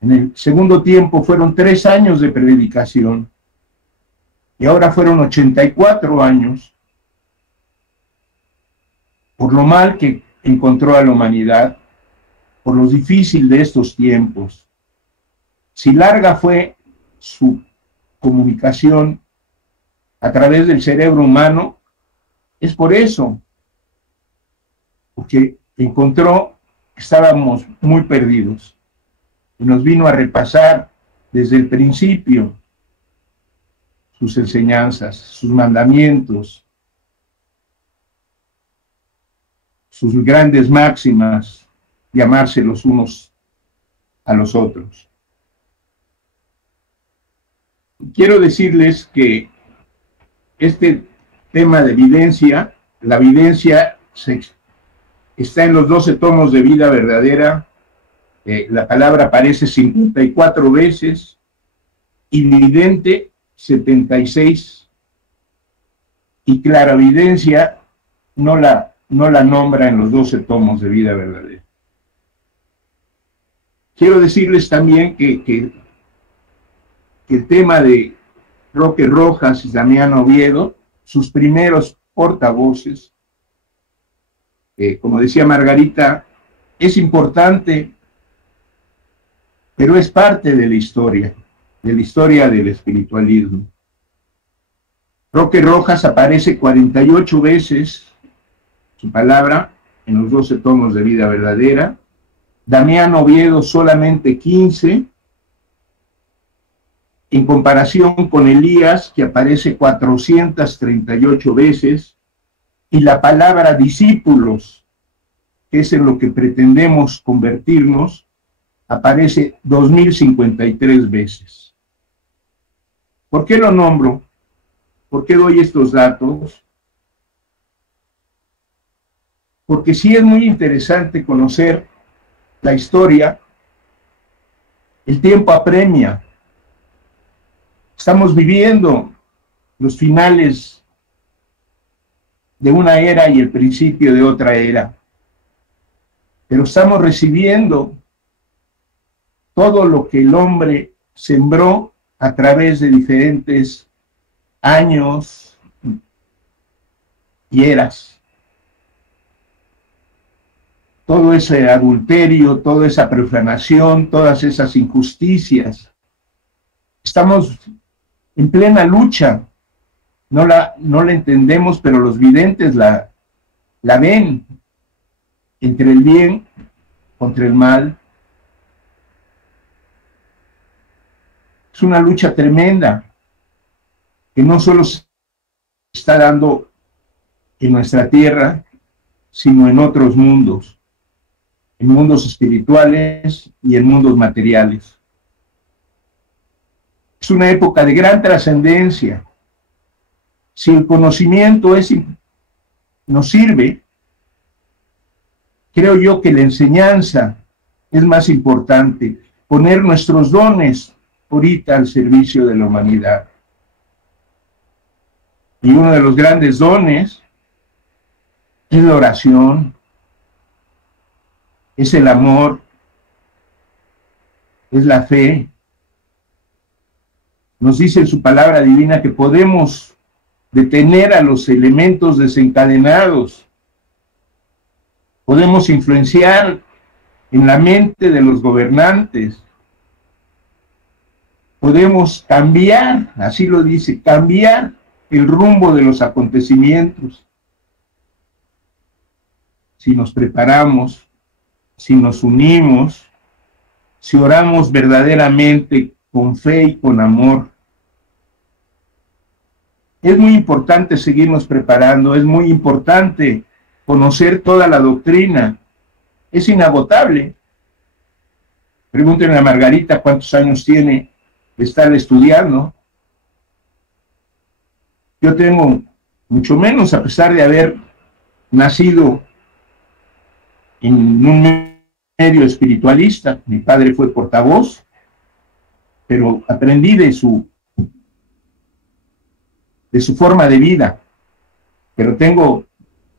En el segundo tiempo fueron 3 años de predicación y ahora fueron 84 años por lo mal que encontró a la humanidad, por lo difícil de estos tiempos. Si larga fue su comunicación a través del cerebro humano, es por eso, porque encontró que estábamos muy perdidos y nos vino a repasar desde el principio sus enseñanzas, sus mandamientos, sus grandes máximas de amarse los unos a los otros. Quiero decirles que este tema de evidencia, la evidencia está en los 12 tomos de Vida Verdadera. La palabra aparece 54 veces, evidente 76, y clarividencia no la nombra en los 12 tomos de Vida Verdadera. Quiero decirles también que el tema de Roque Rojas y Damián Oviedo, sus primeros portavoces, como decía Margarita, es importante, pero es parte de la historia del espiritualismo. Roque Rojas aparece 48 veces, su palabra, en los 12 tomos de Vida Verdadera. Damián Oviedo solamente 15, en comparación con Elías, que aparece 438 veces, y la palabra discípulos, que es en lo que pretendemos convertirnos, aparece 2053 veces. ¿Por qué lo nombro? ¿Por qué doy estos datos? Porque sí es muy interesante conocer la historia. El tiempo apremia. Estamos viviendo los finales de una era y el principio de otra era. Pero estamos recibiendo todo lo que el hombre sembró a través de diferentes años y eras. Todo ese adulterio, toda esa profanación, todas esas injusticias. Estamos en plena lucha no la entendemos, pero los videntes la ven, entre el bien contra el mal. Es una lucha tremenda que no solo se está dando en nuestra tierra, sino en otros mundos, en mundos espirituales y en mundos materiales. Es una época de gran trascendencia. Si el conocimiento nos sirve, creo yo que la enseñanza es más importante, poner nuestros dones ahorita al servicio de la humanidad. Y uno de los grandes dones es la oración, es el amor, es la fe. Nos dice en su palabra divina que podemos detener a los elementos desencadenados, podemos influenciar en la mente de los gobernantes, podemos cambiar, así lo dice, cambiar el rumbo de los acontecimientos. Si nos preparamos, si nos unimos, si oramos verdaderamente con fe y con amor. Es muy importante seguirnos preparando, es muy importante conocer toda la doctrina. Es inagotable. Pregúntenle a Margarita cuántos años tiene de estar estudiando. Yo tengo mucho menos, a pesar de haber nacido en un medio espiritualista. Mi padre fue portavoz, pero aprendí de su forma de vida. Pero tengo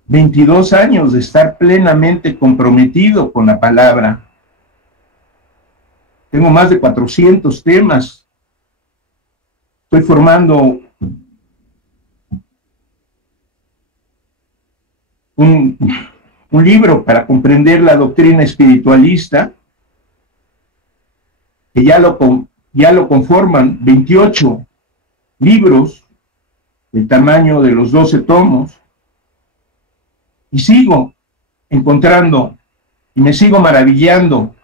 22 años de estar plenamente comprometido con la palabra. Tengo más de 400 temas. Estoy formando un libro para comprender la doctrina espiritualista, que ya lo conforman 28 libros del tamaño de los 12 tomos, y sigo encontrando y me sigo maravillando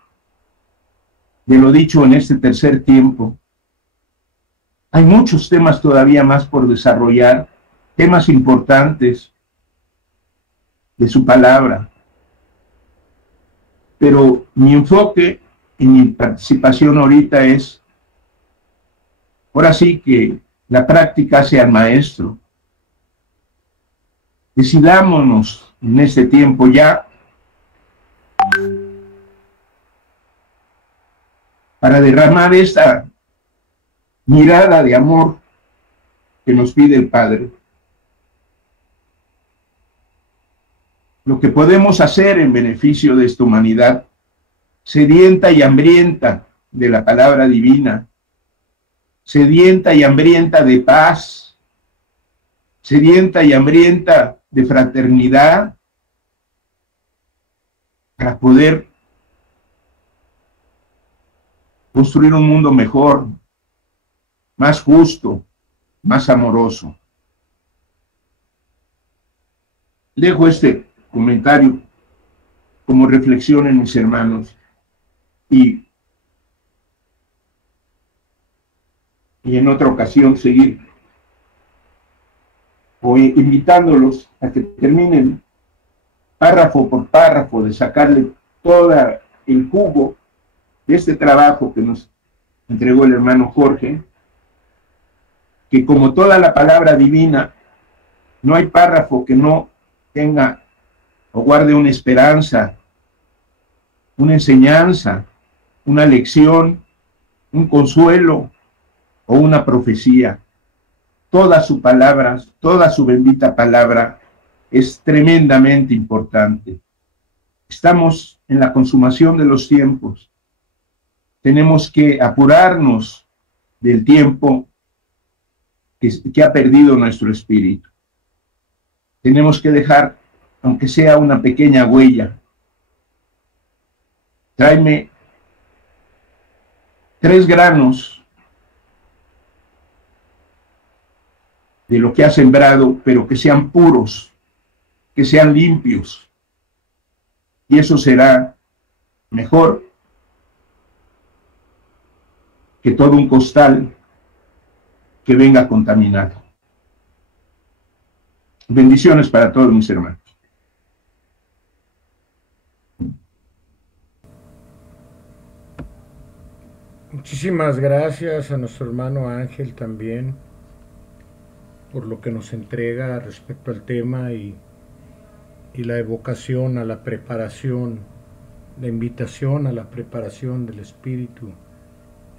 de lo dicho en este tercer tiempo. Hay muchos temas todavía más por desarrollar, temas importantes de su palabra, pero mi enfoque y mi participación ahorita es, ahora sí que la práctica hace al maestro. Decidámonos en este tiempo ya para derramar esta mirada de amor que nos pide el Padre. Lo que podemos hacer en beneficio de esta humanidad, sedienta y hambrienta de la palabra divina, sedienta y hambrienta de paz, sedienta y hambrienta de fraternidad, para poder construir un mundo mejor, más justo, más amoroso. Dejo este comentario como reflexión en mis hermanos y en otra ocasión seguir o invitándolos a que terminen párrafo por párrafo de sacarle todo el jugo de este trabajo que nos entregó el hermano Jorge, que como toda la palabra divina, no hay párrafo que no tenga o guarde una esperanza, una enseñanza, una lección, un consuelo o una profecía. Toda su palabra, toda su bendita palabra es tremendamente importante. Estamos en la consumación de los tiempos. Tenemos que apurarnos del tiempo que ha perdido nuestro espíritu. Tenemos que dejar, aunque sea una pequeña huella. Tráeme 3 granos de lo que ha sembrado, pero que sean puros, que sean limpios. Y eso será mejor que todo un costal que venga contaminado. Bendiciones para todos mis hermanos. Muchísimas gracias a nuestro hermano Ángel también por lo que nos entrega respecto al tema y la evocación a la preparación, la invitación a la preparación del espíritu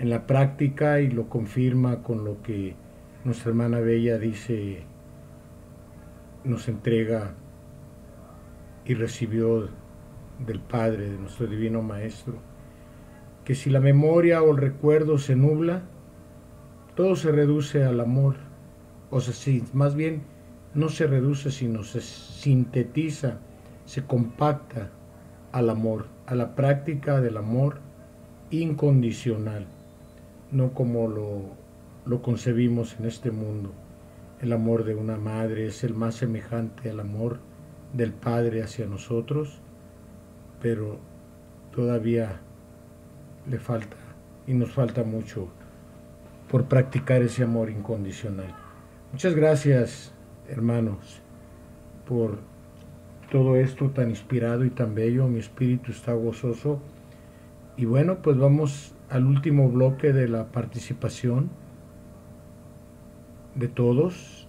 en la práctica, y lo confirma con lo que nuestra hermana Bella dice, nos entrega y recibió del Padre, de nuestro Divino Maestro, que si la memoria o el recuerdo se nubla, todo se reduce al amor. O sea, sí, más bien no se reduce, sino se sintetiza, se compacta al amor, a la práctica del amor incondicional, no como lo concebimos en este mundo. El amor de una madre es el más semejante al amor del Padre hacia nosotros, pero todavía le falta y nos falta mucho por practicar ese amor incondicional. Muchas gracias, hermanos, por todo esto tan inspirado y tan bello. Mi espíritu está gozoso. Y bueno, pues vamos al último bloque de la participación de todos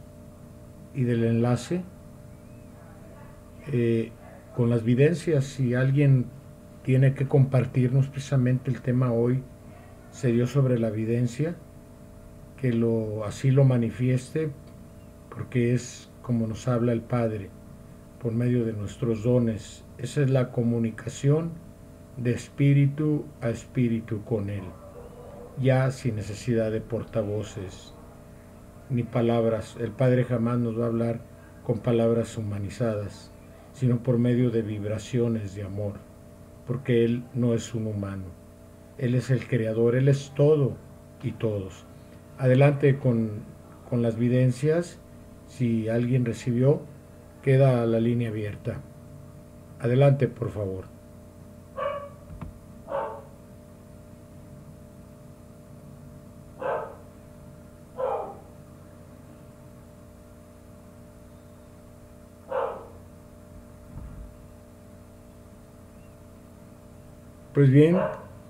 y del enlace con las videncias. Si alguien tiene que compartirnos, precisamente el tema hoy se dio sobre la videncia, que así lo manifieste, porque es como nos habla el Padre, por medio de nuestros dones. Esa es la comunicación de espíritu a espíritu con Él, ya sin necesidad de portavoces ni palabras. El Padre jamás nos va a hablar con palabras humanizadas, sino por medio de vibraciones de amor, porque Él no es un humano. Él es el Creador, Él es todo y todos. Adelante con las videncias. Si alguien recibió, queda la línea abierta. Adelante, por favor. Pues bien,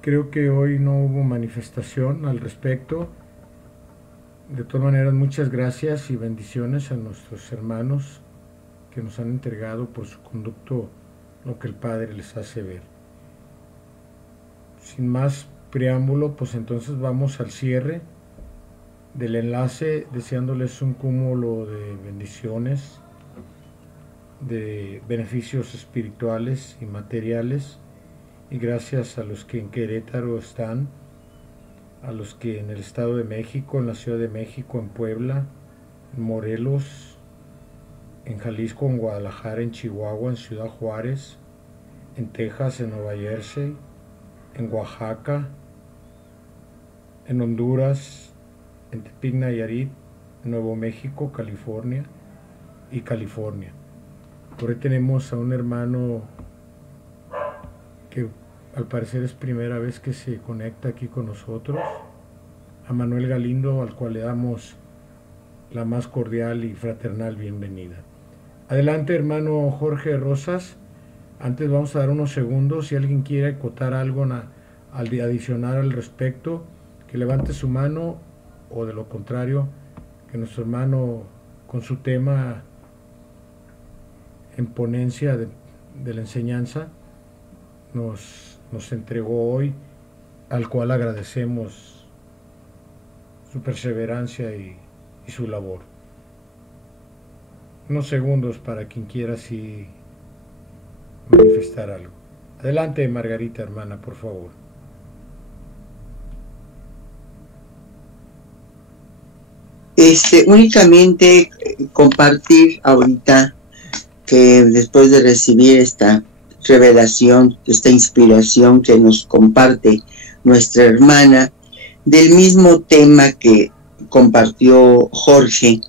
creo que hoy no hubo manifestación al respecto. De todas maneras, muchas gracias y bendiciones a nuestros hermanos que nos han entregado por su conducto lo que el Padre les hace ver. Sin más preámbulo, pues entonces vamos al cierre del enlace, deseándoles un cúmulo de bendiciones, de beneficios espirituales y materiales, y gracias a los que en Querétaro están, a los que en el Estado de México, en la Ciudad de México, en Puebla, en Morelos, en Jalisco, en Guadalajara, en Chihuahua, en Ciudad Juárez, en Texas, en Nueva Jersey, en Oaxaca, en Honduras, en Tepic, Nayarit, Nuevo México, California y California. Por ahí tenemos a un hermano que al parecer es primera vez que se conecta aquí con nosotros, a Manuel Galindo, al cual le damos la más cordial y fraternal bienvenida. Adelante, hermano Jorge Rosas. Antes vamos a dar unos segundos, si alguien quiere acotar algo adicionar al respecto, que levante su mano, o de lo contrario, que nuestro hermano con su tema en ponencia de la enseñanza nos entregó hoy, al cual agradecemos su perseverancia y su labor. Unos segundos para quien quiera así manifestar algo. Adelante, Margarita, hermana, por favor. Únicamente compartir ahorita que después de recibir esta revelación, esta inspiración que nos comparte nuestra hermana, del mismo tema que compartió Jorge,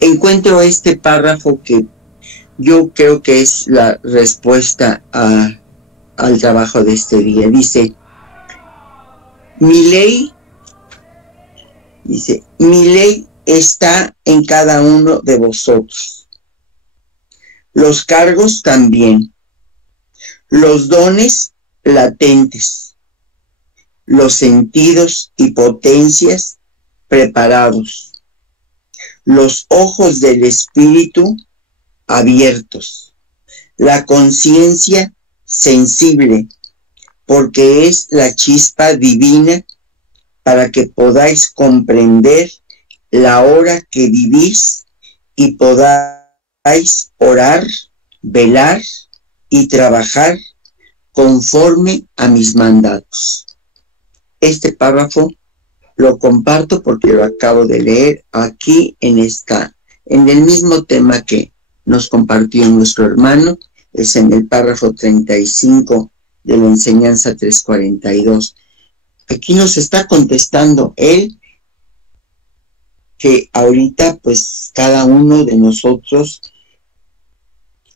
encuentro este párrafo que yo creo que es la respuesta al trabajo de este día. Dice, mi ley está en cada uno de vosotros. Los cargos también. Los dones latentes. Los sentidos y potencias preparados. Los ojos del espíritu abiertos. La conciencia sensible, porque es la chispa divina para que podáis comprender la hora que vivís y podáis orar, velar y trabajar conforme a mis mandatos. Este párrafo lo comparto porque lo acabo de leer aquí en el mismo tema que nos compartió nuestro hermano, es en el párrafo 35 de la enseñanza 342. Aquí nos está contestando él que ahorita pues cada uno de nosotros,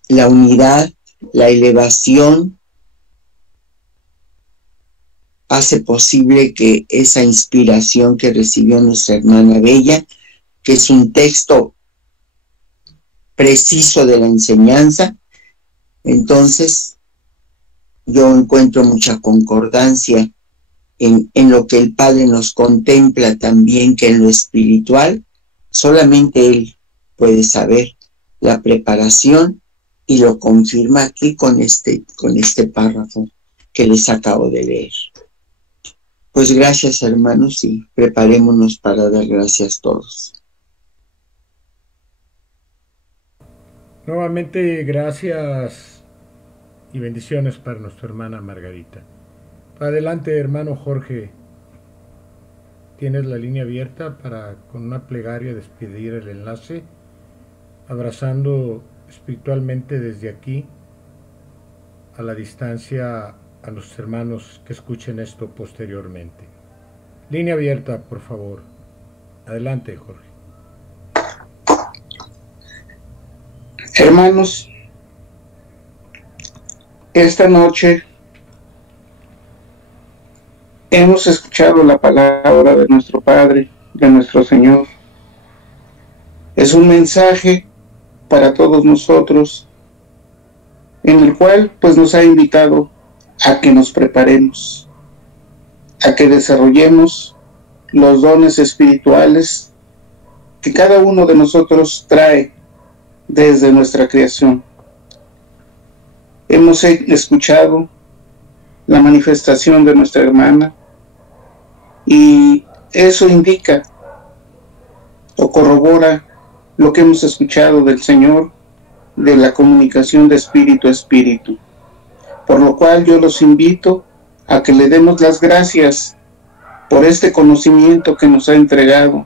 la unidad, la elevación, hace posible que esa inspiración que recibió nuestra hermana Bella, que es un texto preciso de la enseñanza, entonces yo encuentro mucha concordancia en lo que el Padre nos contempla también, que en lo espiritual solamente Él puede saber la preparación, y lo confirma aquí con este párrafo que les acabo de leer. Pues gracias, hermanos, y preparémonos para dar gracias todos. Nuevamente, gracias y bendiciones para nuestra hermana Margarita. Adelante, hermano Jorge. Tienes la línea abierta para, con una plegaria, despedir el enlace, abrazando espiritualmente desde aquí, a la distancia, a los hermanos que escuchen esto posteriormente. Línea abierta, por favor. Adelante, Jorge. Hermanos, esta noche hemos escuchado la palabra de nuestro Padre, de nuestro Señor. Es un mensaje para todos nosotros, en el cual pues nos ha invitado a que nos preparemos, a que desarrollemos los dones espirituales que cada uno de nosotros trae desde nuestra creación. Hemos escuchado la manifestación de nuestra hermana, y eso indica o corrobora lo que hemos escuchado del Señor, de la comunicación de espíritu a espíritu. Por lo cual yo los invito a que le demos las gracias por este conocimiento que nos ha entregado,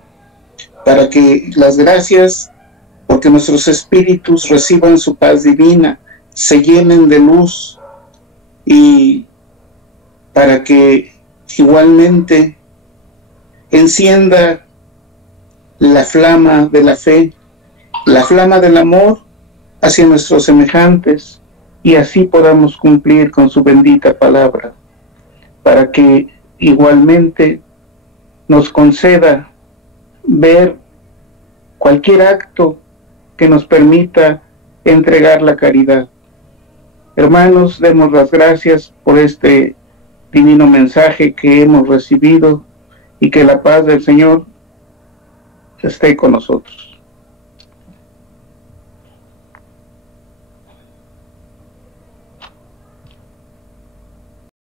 para que las gracias, porque nuestros espíritus reciban su paz divina, se llenen de luz, y para que igualmente encienda la flama de la fe, la flama del amor hacia nuestros semejantes, y así podamos cumplir con su bendita palabra, para que igualmente nos conceda ver cualquier acto que nos permita entregar la caridad. Hermanos, demos las gracias por este divino mensaje que hemos recibido, y que la paz del Señor esté con nosotros.